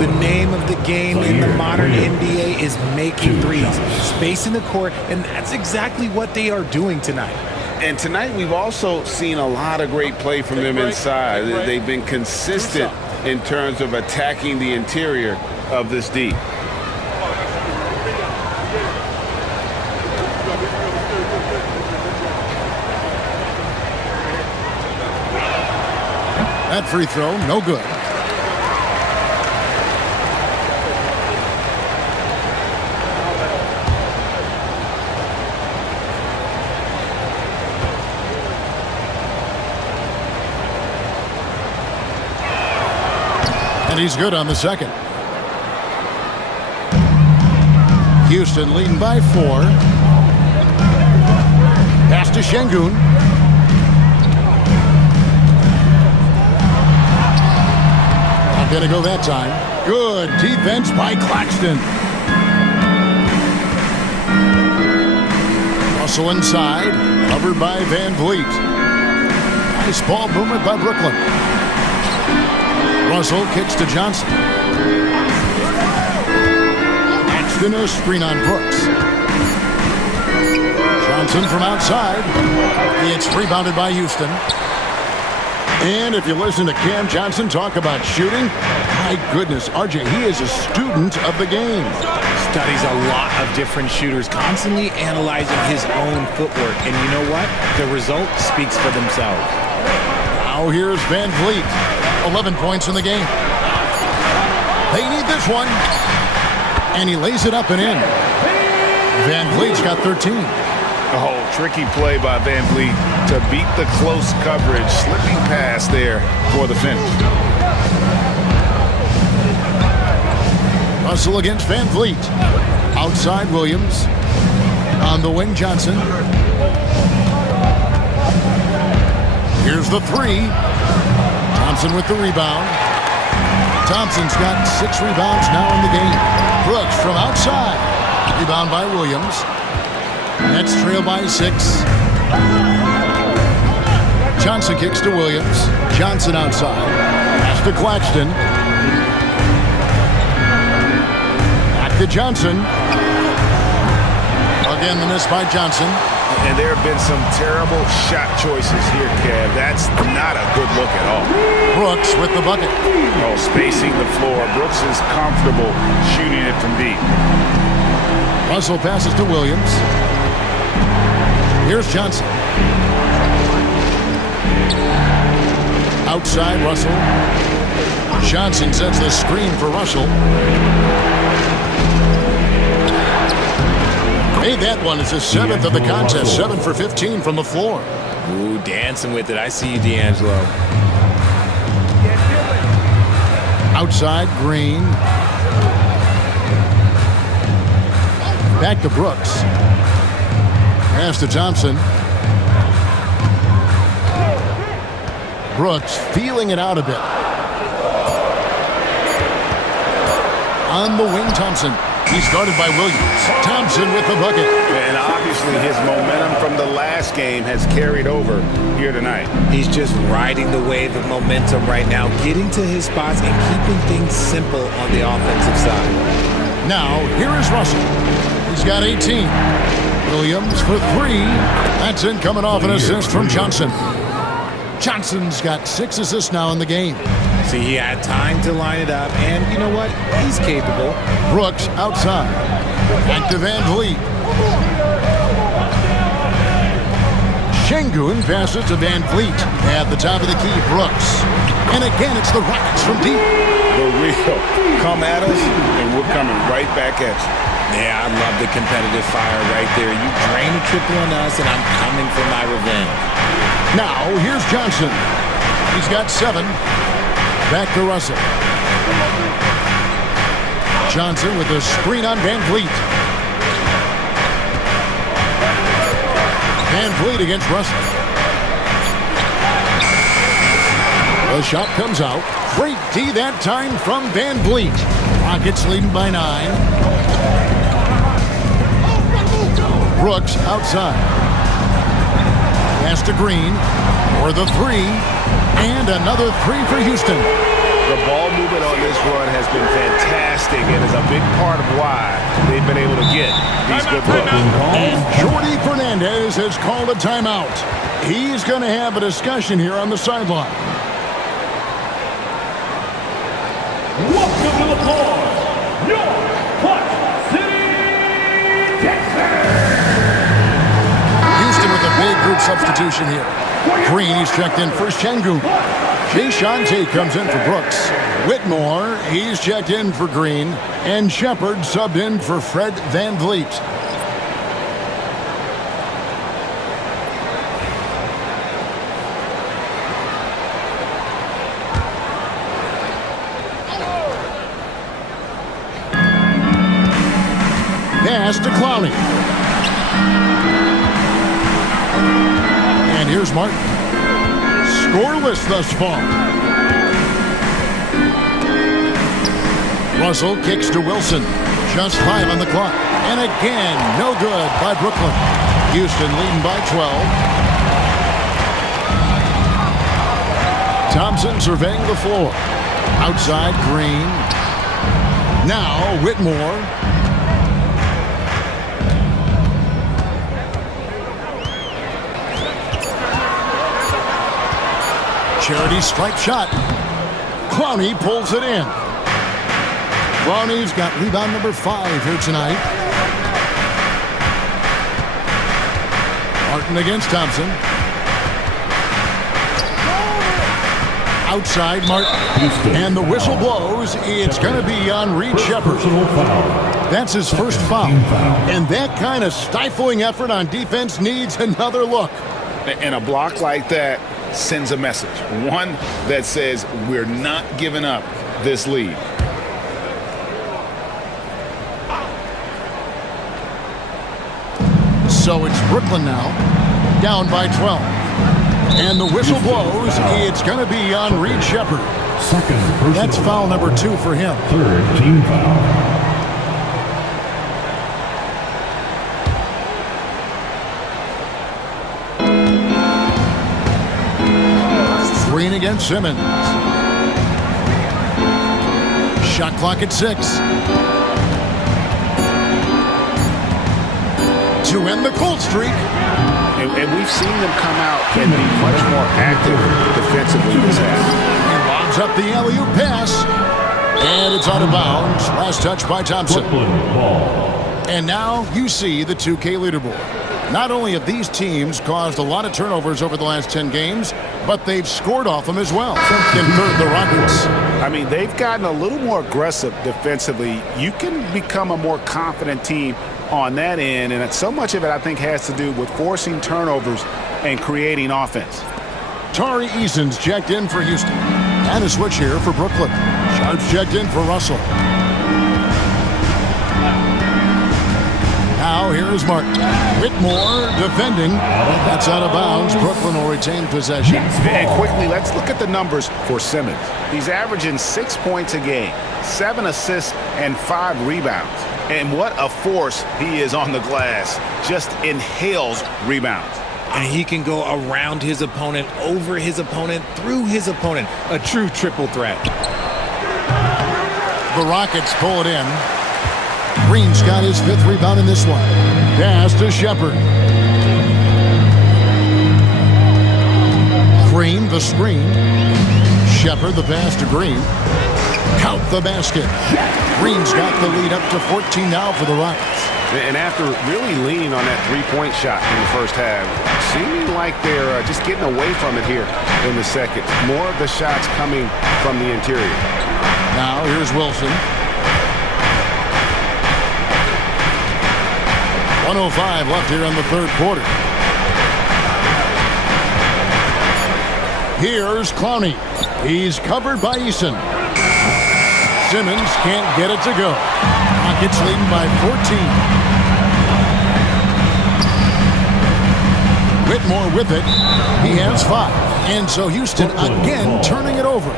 The name of the game in the modern NBA is making threes. Space in the court, and that's exactly what they are doing tonight. And tonight we've also seen a lot of great play from them inside. They've been consistent in terms of attacking the interior of this D. That free throw, no good. And he's good on the second. Houston leading by 4. Pass to Şengün. Gonna go that time. Good defense by Claxton. Russell inside, covered by Van Vliet. Nice ball movement by Brooklyn. Russell kicks to Johnson. Claxton a screen on Brooks. Johnson from outside. It's rebounded by Houston. And if you listen to Cam Johnson talk about shooting, my goodness, RJ, he is a student of the game. Studies a lot of different shooters, constantly analyzing his own footwork. And you know what? The result speaks for themselves. Now here's Van Vliet. 11 points in the game. They need this one. And he lays it up and in. Van Vliet's got 13. Oh, tricky play by Van Vliet to beat the close coverage. Slipping pass there for the finish. Russell against Van Vliet. Outside Williams. On the wing, Johnson. Here's the 3. Thompson with the rebound. Thompson's got 6 rebounds now in the game. Brooks from outside. Rebound by Williams. Nets trail by 6. Johnson kicks to Williams. Johnson outside. Pass to Claxton. Back to Johnson. Again, the miss by Johnson. And there have been some terrible shot choices here, Kev. That's not a good look at all. Brooks with the bucket. Oh, spacing the floor. Brooks is comfortable shooting it from deep. Russell passes to Williams. Here's Johnson. Outside Russell. Johnson sets the screen for Russell. Made that one. It's his 7th of the contest. 7 for 15 from the floor. Ooh, dancing with it. I see you, D'Angelo. Outside, Green. Back to Brooks. Pass to Thompson. Brooks feeling it out a bit. On the wing, Thompson. He's guarded by Williams. Thompson with the bucket. And obviously his momentum from the last game has carried over here tonight. He's just riding the wave of momentum right now, getting to his spots and keeping things simple on the offensive side. Now, here is Russell. He's got 18. Williams for 3. That's in, coming off an assist from Johnson. Johnson's got 6 assists now in the game. See, he had time to line it up, and you know what? He's capable. Brooks outside. Back to Van Vliet. Şengün passes to Van Vliet. At the top of the key, Brooks. And again, it's the Rockets from deep. The real come at us, and we're coming right back at you. Yeah, I love the competitive fire right there. You drain a triple on us, and I'm coming for my revenge. Now, here's Johnson. He's got 7. Back to Russell. Johnson with a screen on Van Vliet. Van Vliet against Russell. The shot comes out. Great D that time from Van Vliet. Rockets leading by 9. Brooks outside. Pass to Green for the 3. And another 3 for Houston. The ball movement on this run has been fantastic and is a big part of why they've been able to get these good looks. And Jordi Fernandez has called a timeout. He's going to have a discussion here on the sideline. Welcome to the floor, York Texas. Houston with a big group substitution here. Green, he's checked in for Şengün. Jae'Sean Tate comes in for Brooks. Whitmore, he's checked in for Green. And Shepard subbed in for Fred Van Vliet. Pass to Clowney. And here's Martin. Scoreless thus far. Russell kicks to Wilson. Just 5 on the clock. And again, no good by Brooklyn. Houston leading by 12. Thompson surveying the floor. Outside, Green. Now, Whitmore. Charity stripe shot. Clowney pulls it in. Clowney's got rebound number 5 here tonight. Martin against Thompson. Outside, Martin. And the whistle blows. It's going to be on Reed Shepard. That's his first foul. And that kind of stifling effort on defense needs another look. And a block like that sends a message. One that says we're not giving up this lead. So it's Brooklyn now, down by 12. And the whistle blows. It's going to be on Reed Shepard. That's foul number 2 for him. 3rd team foul. Green against Simmons. Shot clock at 6. To end the cold streak. And we've seen them come out and be much more active defensively this half. He lobs up the alley-oop pass. And it's out of bounds. Last touch by Thompson. And now you see the 2K leaderboard. Not only have these teams caused a lot of turnovers over the last 10 games, but they've scored off them as well. In third, the Rockets. I mean, they've gotten a little more aggressive defensively. You can become a more confident team on that end, and so much of it, I think, has to do with forcing turnovers and creating offense. Tari Eason's checked in for Houston. And a switch here for Brooklyn. Sharp's checked in for Russell. Now here's Martin. Whitmore defending. That's out of bounds. Brooklyn will retain possession. And quickly, let's look at the numbers for Simmons. He's averaging 6 points a game, 7 assists, and 5 rebounds. And what a force he is on the glass. Just inhales rebounds. And he can go around his opponent, over his opponent, through his opponent. A true triple threat. The Rockets pull it in. Green's got his 5th rebound in this one. Pass to Shepherd. Green, the screen. Shepherd, the pass to Green. Count the basket. Green's got the lead up to 14 now for the Rockets. And after really leaning on that three-point shot in the first half, seeming like they're just getting away from it here in the second. More of the shots coming from the interior. Now here's Wilson. 1:05 left here in the third quarter. Here's Clowney. He's covered by Eason. Simmons can't get it to go. Rockets leading by 14. Whitmore with it. He has 5. And so Houston again turning it over.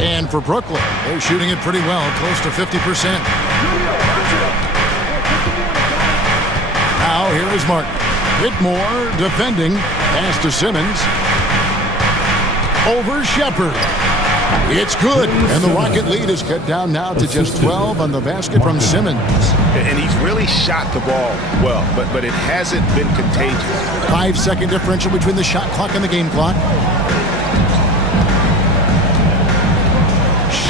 And for Brooklyn, they're shooting it pretty well, close to 50%. Now here is Martin. Whitmore defending. Pass to Simmons. Over Shepherd. It's good. And the Rocket lead is cut down now to just 12 on the basket from Simmons. And he's really shot the ball well, but it hasn't been contagious. 5-second differential between the shot clock and the game clock.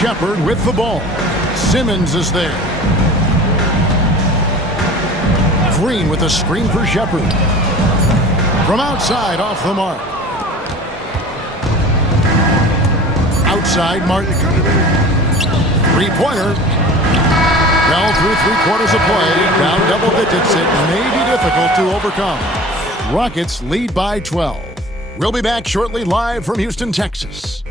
Shepherd with the ball. Simmons is there. Green with a screen for Shepherd. From outside, off the mark. Outside, Martin. Three-pointer. Well, through 3/4 of play, down double digits. It may be difficult to overcome. Rockets lead by 12. We'll be back shortly live from Houston, Texas.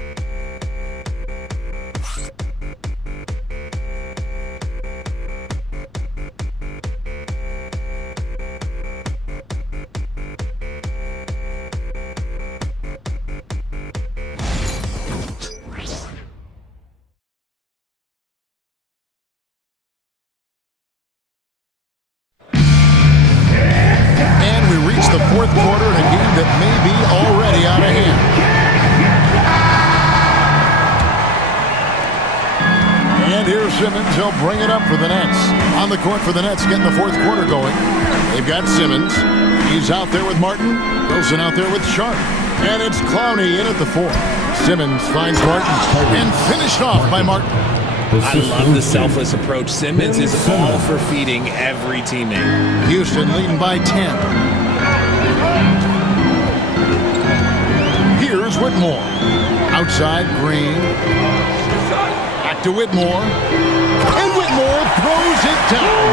The fourth quarter in a game that may be already out of hand. And here's Simmons. He'll bring it up for the Nets. On the court for the Nets, getting the fourth quarter going. They've got Simmons. He's out there with Martin. Wilson out there with Sharp. And it's Clowney in at the 4. Simmons finds Martin and finished off by Martin. I love the selfless approach. Simmons is all for feeding every teammate. Houston leading by 10. Here's Whitmore. Outside, Green. Back to Whitmore. And Whitmore throws it down.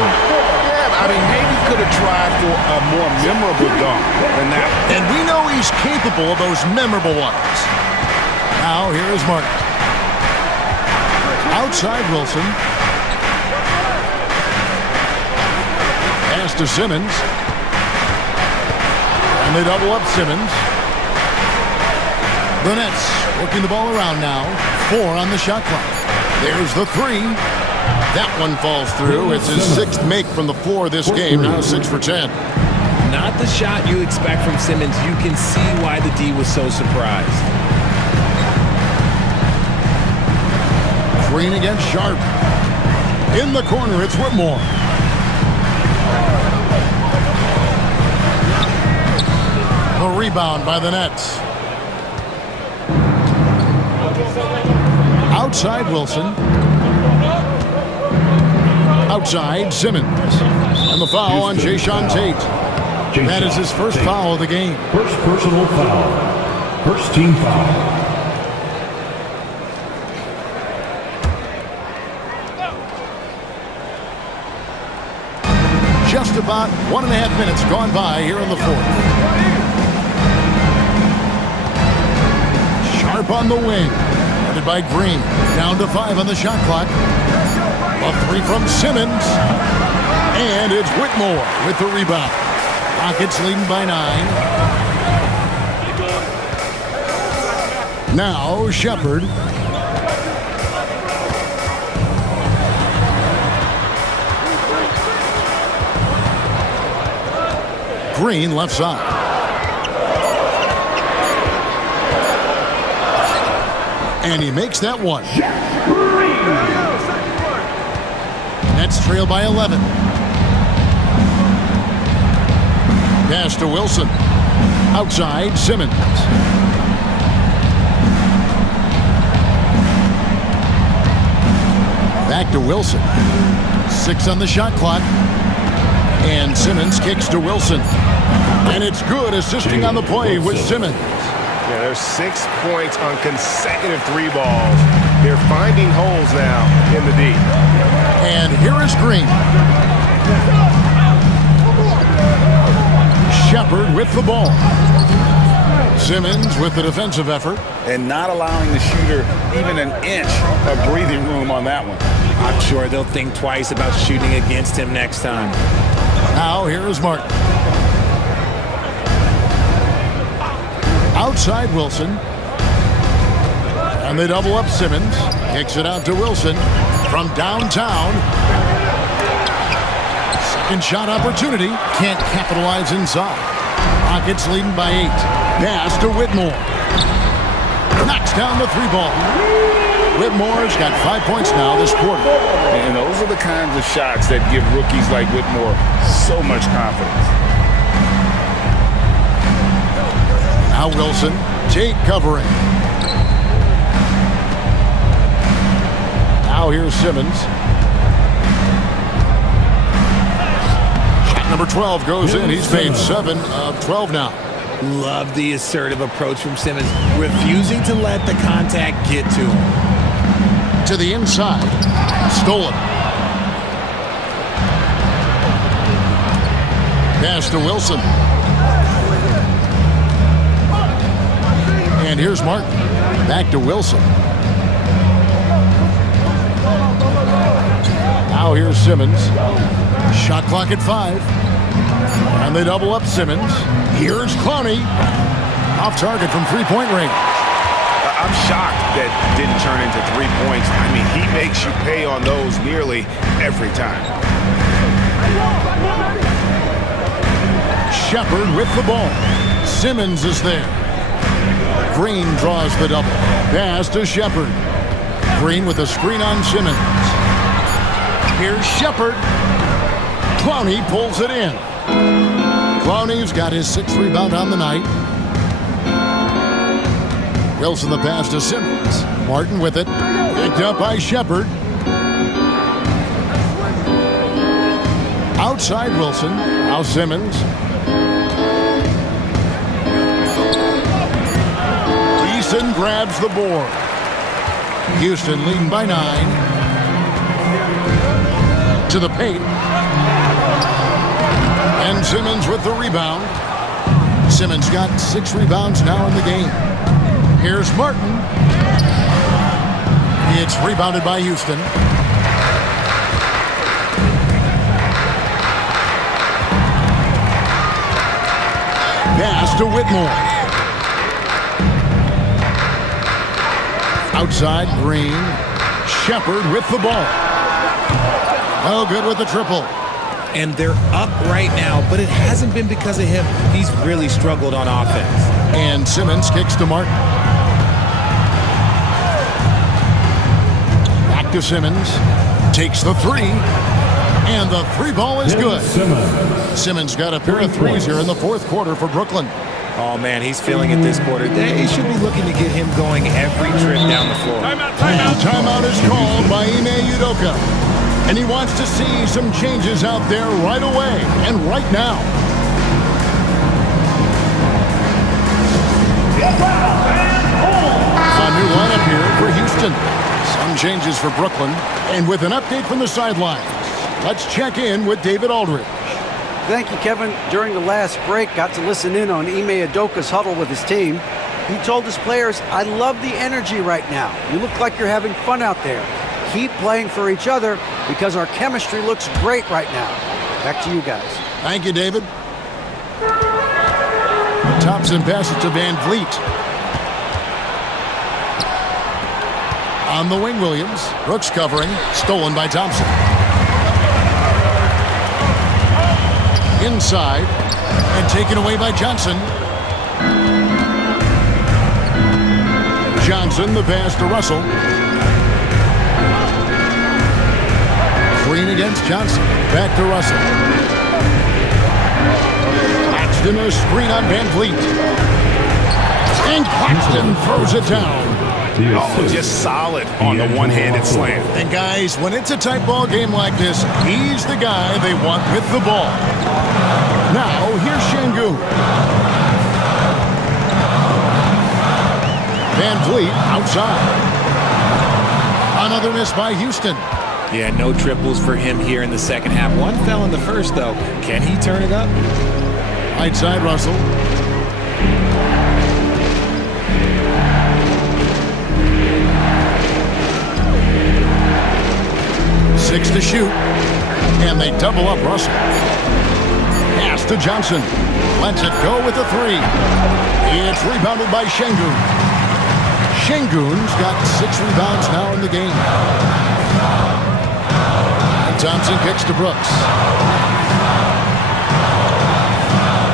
Yeah, I mean, maybe could have tried for a more memorable dunk than that. And we know he's capable of those memorable ones. Now, here's Martin. Outside, Wilson. Pass to Simmons. And they double up Simmons. The Nets working the ball around now. 4 on the shot clock. There's the 3. That one falls through. It's his 6th make from the floor this game. Now 6 for 10. Not the shot you expect from Simmons. You can see why the D was so surprised. Green against Sharp. In the corner, it's Whitmore. The rebound by the Nets. Outside, Wilson. Outside, Simmons. And the foul on Jayshawn Tate. That is his first foul of the game. First personal foul. First team foul. Just Just about 1.5 minutes gone by here in the fourth. Sharp on the wing. Guarded by Green. Down to 5 on the shot clock. A 3 from Simmons. And it's Whitmore with the rebound. Rockets leading by 9. Now Shepard. Green left side. And he makes that one. Nets trail by 11. Pass to Wilson. Outside, Simmons. Back to Wilson. 6 on the shot clock. And Simmons kicks to Wilson. And it's good, assisting on the play with Simmons. Yeah, there's 6 points on consecutive 3 balls. They're finding holes now in the D. And here is Green. Shepard with the ball. Simmons with the defensive effort. And not allowing the shooter even an inch of breathing room on that one. I'm sure they'll think twice about shooting against him next time. Now here is Martin. Outside Wilson. And they double up Simmons. Kicks it out to Wilson from downtown. Second shot opportunity. Can't capitalize inside. Rockets leading by 8. Pass to Whitmore. Knocks down the 3 ball. Whitmore's got 5 points now this quarter. And those are the kinds of shots that give rookies like Whitmore so much confidence. Now Wilson, Tate covering. Now here's Simmons. Shot number 12 goes in. He's made 7 of 12 now. Love the assertive approach from Simmons, refusing to let the contact get to him. To the inside. Stolen. Pass to Wilson. And here's Martin. Back to Wilson. Now here's Simmons. Shot clock at 5. And they double up Simmons. Here's Clowney. Off target from 3-point range. I'm shocked that didn't turn into 3 points. I mean, he makes you pay on those nearly every time. Shepard with the ball. Simmons is there. Green draws the double. Pass to Shepard. Green with a screen on Simmons. Here's Shepard. Clowney pulls it in. Clowney's got his 6th rebound on the night. Wilson the pass to Simmons. Martin with it. Picked up by Shepard. Outside Wilson. Now Simmons. Eason grabs the board. Houston leading by 9. To the paint. And Simmons with the rebound. Simmons got 6 rebounds now in the game. Here's Martin. It's rebounded by Houston. Pass to Whitmore. Outside, Green. Shepard with the ball. Oh, good with the triple. And they're up right now, but it hasn't been because of him. He's really struggled on offense. And Simmons kicks to Martin. Back to Simmons. Takes the 3. And the 3 ball is good. Simmons got a pair of 3s here in the 4th quarter for Brooklyn. Oh, man, he's feeling it this quarter. They should be looking to get him going every trip down the floor. Timeout is called by Ime Udoka. And he wants to see some changes out there right away and right now. A new lineup here for Houston. Some changes for Brooklyn. And with an update from the sidelines, let's check in with David Aldridge. Thank you, Kevin. During the last break, got to listen in on Ime Udoka's huddle with his team. He told his players, "I love the energy right now. You look like you're having fun out there. Keep playing for each other because our chemistry looks great right now." Back to you guys. Thank you, David. Thompson passes to Van Vliet. On the wing, Williams. Brooks covering. Stolen by Thompson. Inside. And taken away by Johnson. Johnson, the pass to Russell. Green against Johnson. Back to Russell. Claxton, a screen on Van Vliet. And Claxton throws it down. Oh, just solid on the one-handed slam. And guys, when it's a tight ball game like this, he's the guy they want with the ball. Now, here's Şengün. Van Vliet outside. Another miss by Houston. Yeah, no triples for him here in the second half. One fell in the first, though. Can he turn it up? Right side, Russell. Six to shoot. And they double up Russell. Pass to Johnson. Lets it go with a three. It's rebounded by Şengün. Şengün's got 6 rebounds now in the game. And Thompson kicks to Brooks.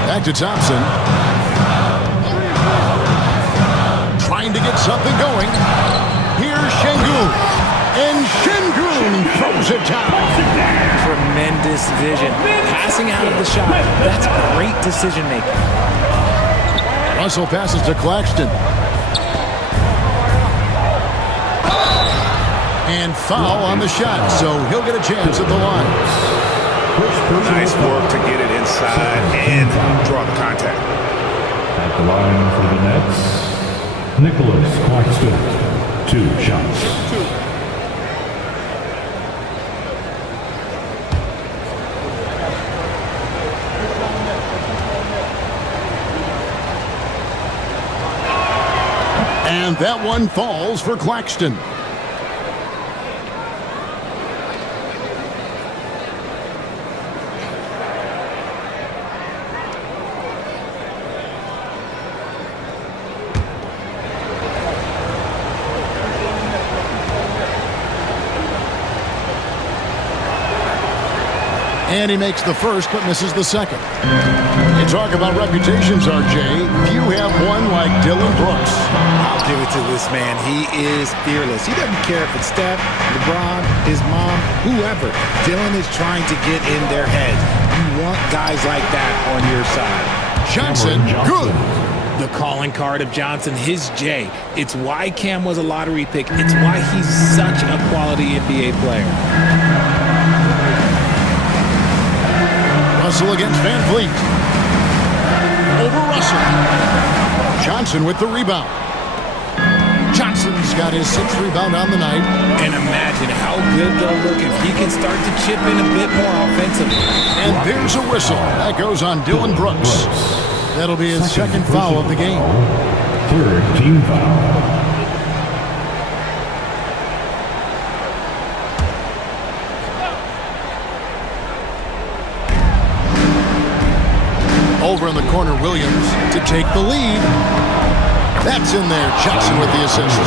Back to Thompson. Trying to get something going. Here's Şengün. And Şengün throws it down. Tremendous vision. Passing out of the shot. That's great decision making. Russell passes to Claxton. And foul on the shot, so he'll get a chance at the line. Nice work to get it inside and draw the contact. At the line for the Nets, Nicholas Claxton, 2 shots. And that one falls for Claxton. And he makes the first, but misses the second. You talk about reputations, RJ. Few have one like Dillon Brooks. I'll give it to this man. He is fearless. He doesn't care if it's Steph, LeBron, his mom, whoever. Dillon is trying to get in their head. You want guys like that on your side. Johnson, good. The calling card of Johnson, his J. It's why Cam was a lottery pick. It's why he's such a quality NBA player. Russell against Van Vliet. Over Russell. Johnson with the rebound. Johnson's got his 6th rebound on the night. And imagine how good they'll look if he can start to chip in a bit more offensively. And there's a whistle. That goes on Dillon Brooks. That'll be his second foul of the game. 3rd team foul. Over in the corner, Williams to take the lead. That's in there. Johnson with the assist.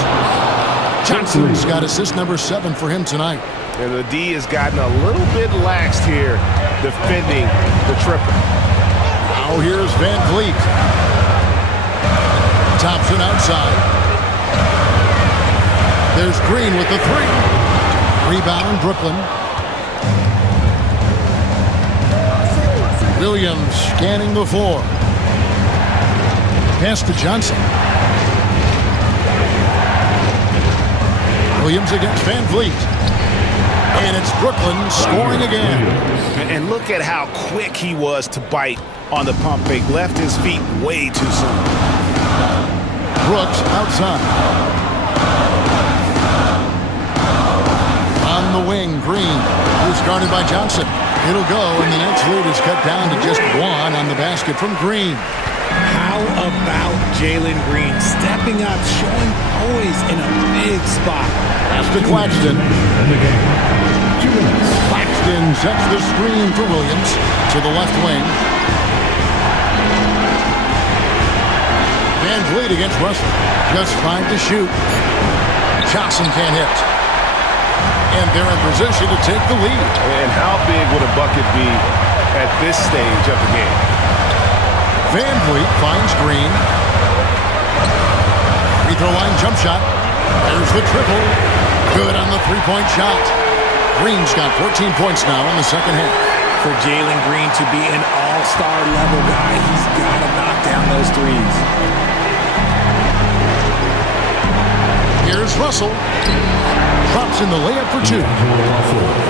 Johnson's got assist number 7 for him tonight. And the D has gotten a little bit laxed here defending the triple. Now here's Van Vliet. Thompson outside. There's Green with the 3. Rebound, Brooklyn. Williams scanning the floor. Pass to Johnson. Williams against Van Vliet. And it's Brooklyn scoring again. And look at how quick he was to bite on the pump fake. Left his feet way too soon. Brooks outside. On the wing, Green, who's guarded by Johnson. It'll go, and the Nets lead is cut down to just 1 on the basket from Green. How about Jalen Green stepping up, showing poise in a big spot? Pass to Claxton. Claxton sets the screen for Williams to the left wing. Van Vliet against Russell. Just 5 to shoot. Johnson can't hit. And they're in position to take the lead. And how big would a bucket be at this stage of the game? Van Vliet finds Green. Free throw line jump shot. There's the triple. Good on the three-point shot. Green's got 14 points now in the second half. For Jalen Green to be an all-star level guy, he's got to knock down those threes. Here's Russell. Drops in the layup for 2.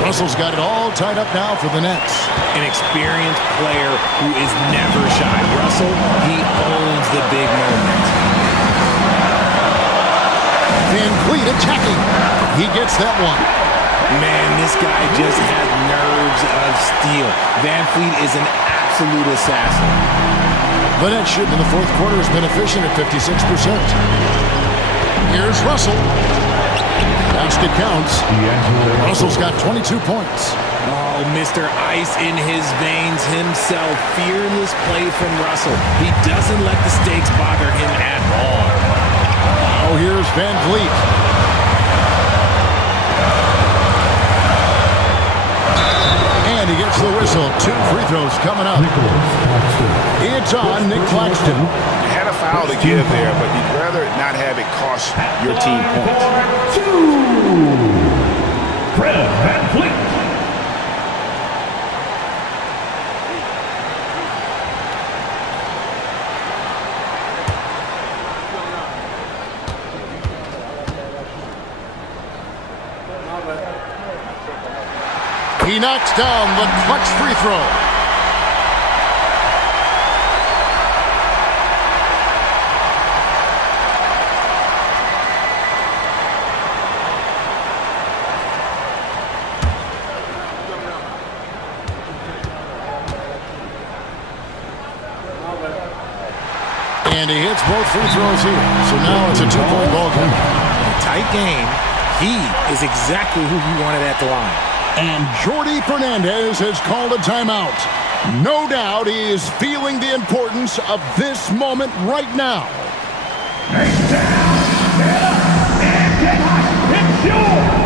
Russell's got it all tied up now for the Nets. An experienced player who is never shy. Russell, he owns the big moment. Van Vliet attacking. He gets that one. Man, this guy just has nerves of steel. Van Vliet is an absolute assassin. The Nets shooting in the fourth quarter has been efficient at 56%. Here's Russell. Basket counts. Russell's got 22 points. Oh, Mr. Ice in his veins himself. Fearless play from Russell. He doesn't let the stakes bother him at all. Oh, here's Van Vliet. And he gets the whistle. 2 free throws coming up. It's on Nick Claxton. You had a foul to give there, but you'd rather not have it cost your team points. 2. Fred Van Vliet. He knocks down the clutch free throw. And he hits both free throws here. So now it's a 2-point ball game. Tight game. He is exactly who you wanted at the line. And Jordi Fernandez has called a timeout. No doubt he is feeling the importance of this moment right now. It's yours.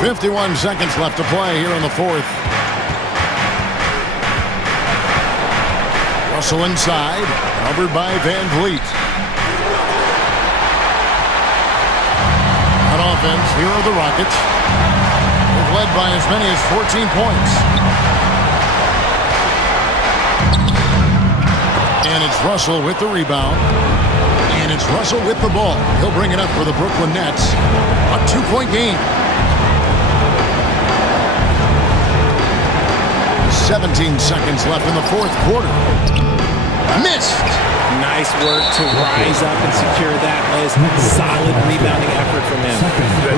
.51 seconds left to play here in the fourth. Russell inside, covered by Van Vliet. On offense, here are the Rockets. They've led by as many as 14 points. And it's Russell with the rebound. And it's Russell with the ball. He'll bring it up for the Brooklyn Nets. A 2-point game. 17 seconds left in the fourth quarter. Missed. Nice work to rise up and secure that miss. Solid rebounding effort from him.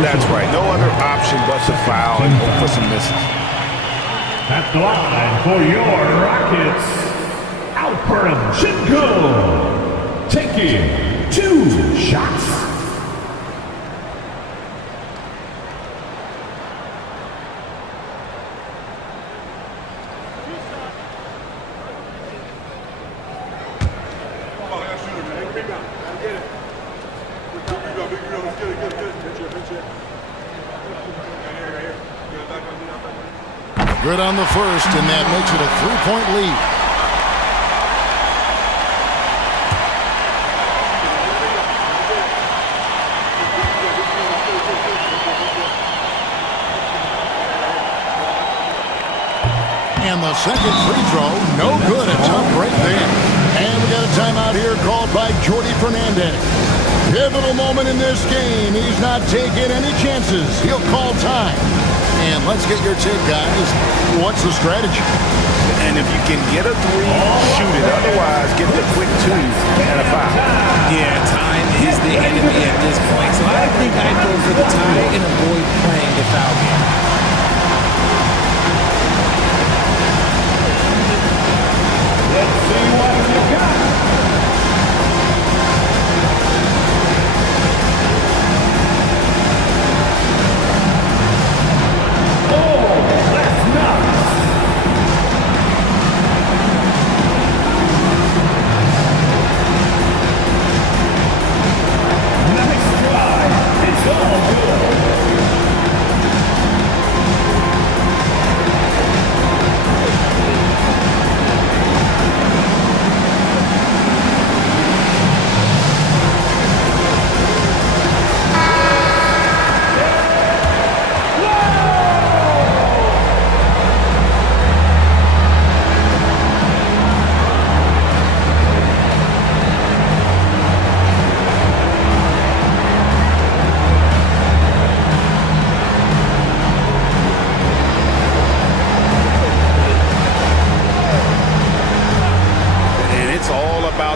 That's right. No other option but to foul and hope for some misses. At the line for your Rockets, Alperen Sengun, taking 2 shots. Good on the first, and that makes it a 3-point lead. And the second free throw, no good. A jump right there. And we got a timeout here called by Jordi Fernandez. Pivotal moment in this game. He's not taking any chances. He'll call time. And let's get your take, guys. What's the strategy? And if you can get a three, shoot it. Otherwise, get the quick 2 and a foul. Yeah, time is the enemy at this point. So I think I'd go for the tie and avoid playing the foul game. Let's see what you got.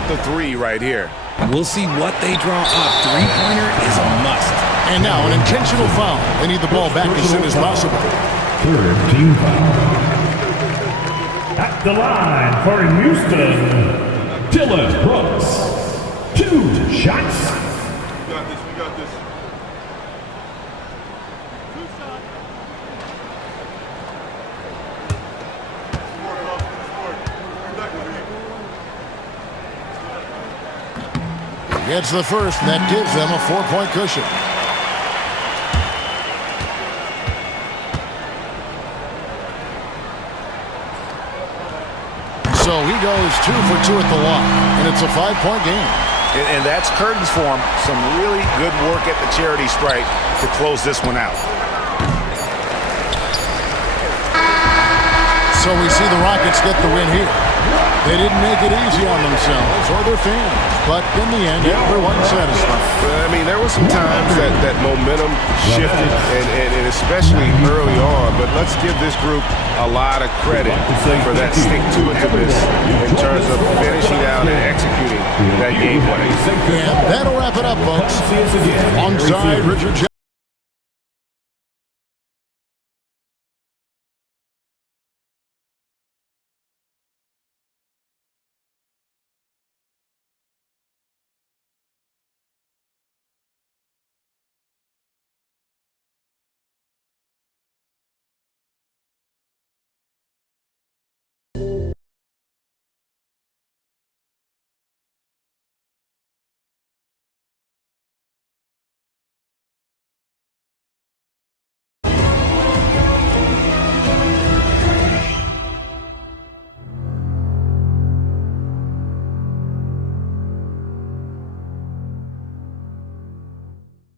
The 3 right here. We'll see what they draw up. Three-pointer is a must. And now an intentional foul. They need the ball back as soon as possible. 3rd team foul. At the line for Houston, Dylan Brooks. 2 shots. We got this. We got this. Gets the first, and that gives them a 4-point cushion. So he goes 2 for 2 at the line, and it's a 5-point game. And that's curtains for him. Some really good work at the charity stripe to close this one out. So we see the Rockets get the win here. They didn't make it easy on themselves or their fans, but in the end, everyone's satisfied. I mean, there were some times that momentum shifted, and especially early on, but let's give this group a lot of credit for that stick-to-itiveness in terms of finishing out and executing that game play. And that'll wrap it up, folks. Alongside Richard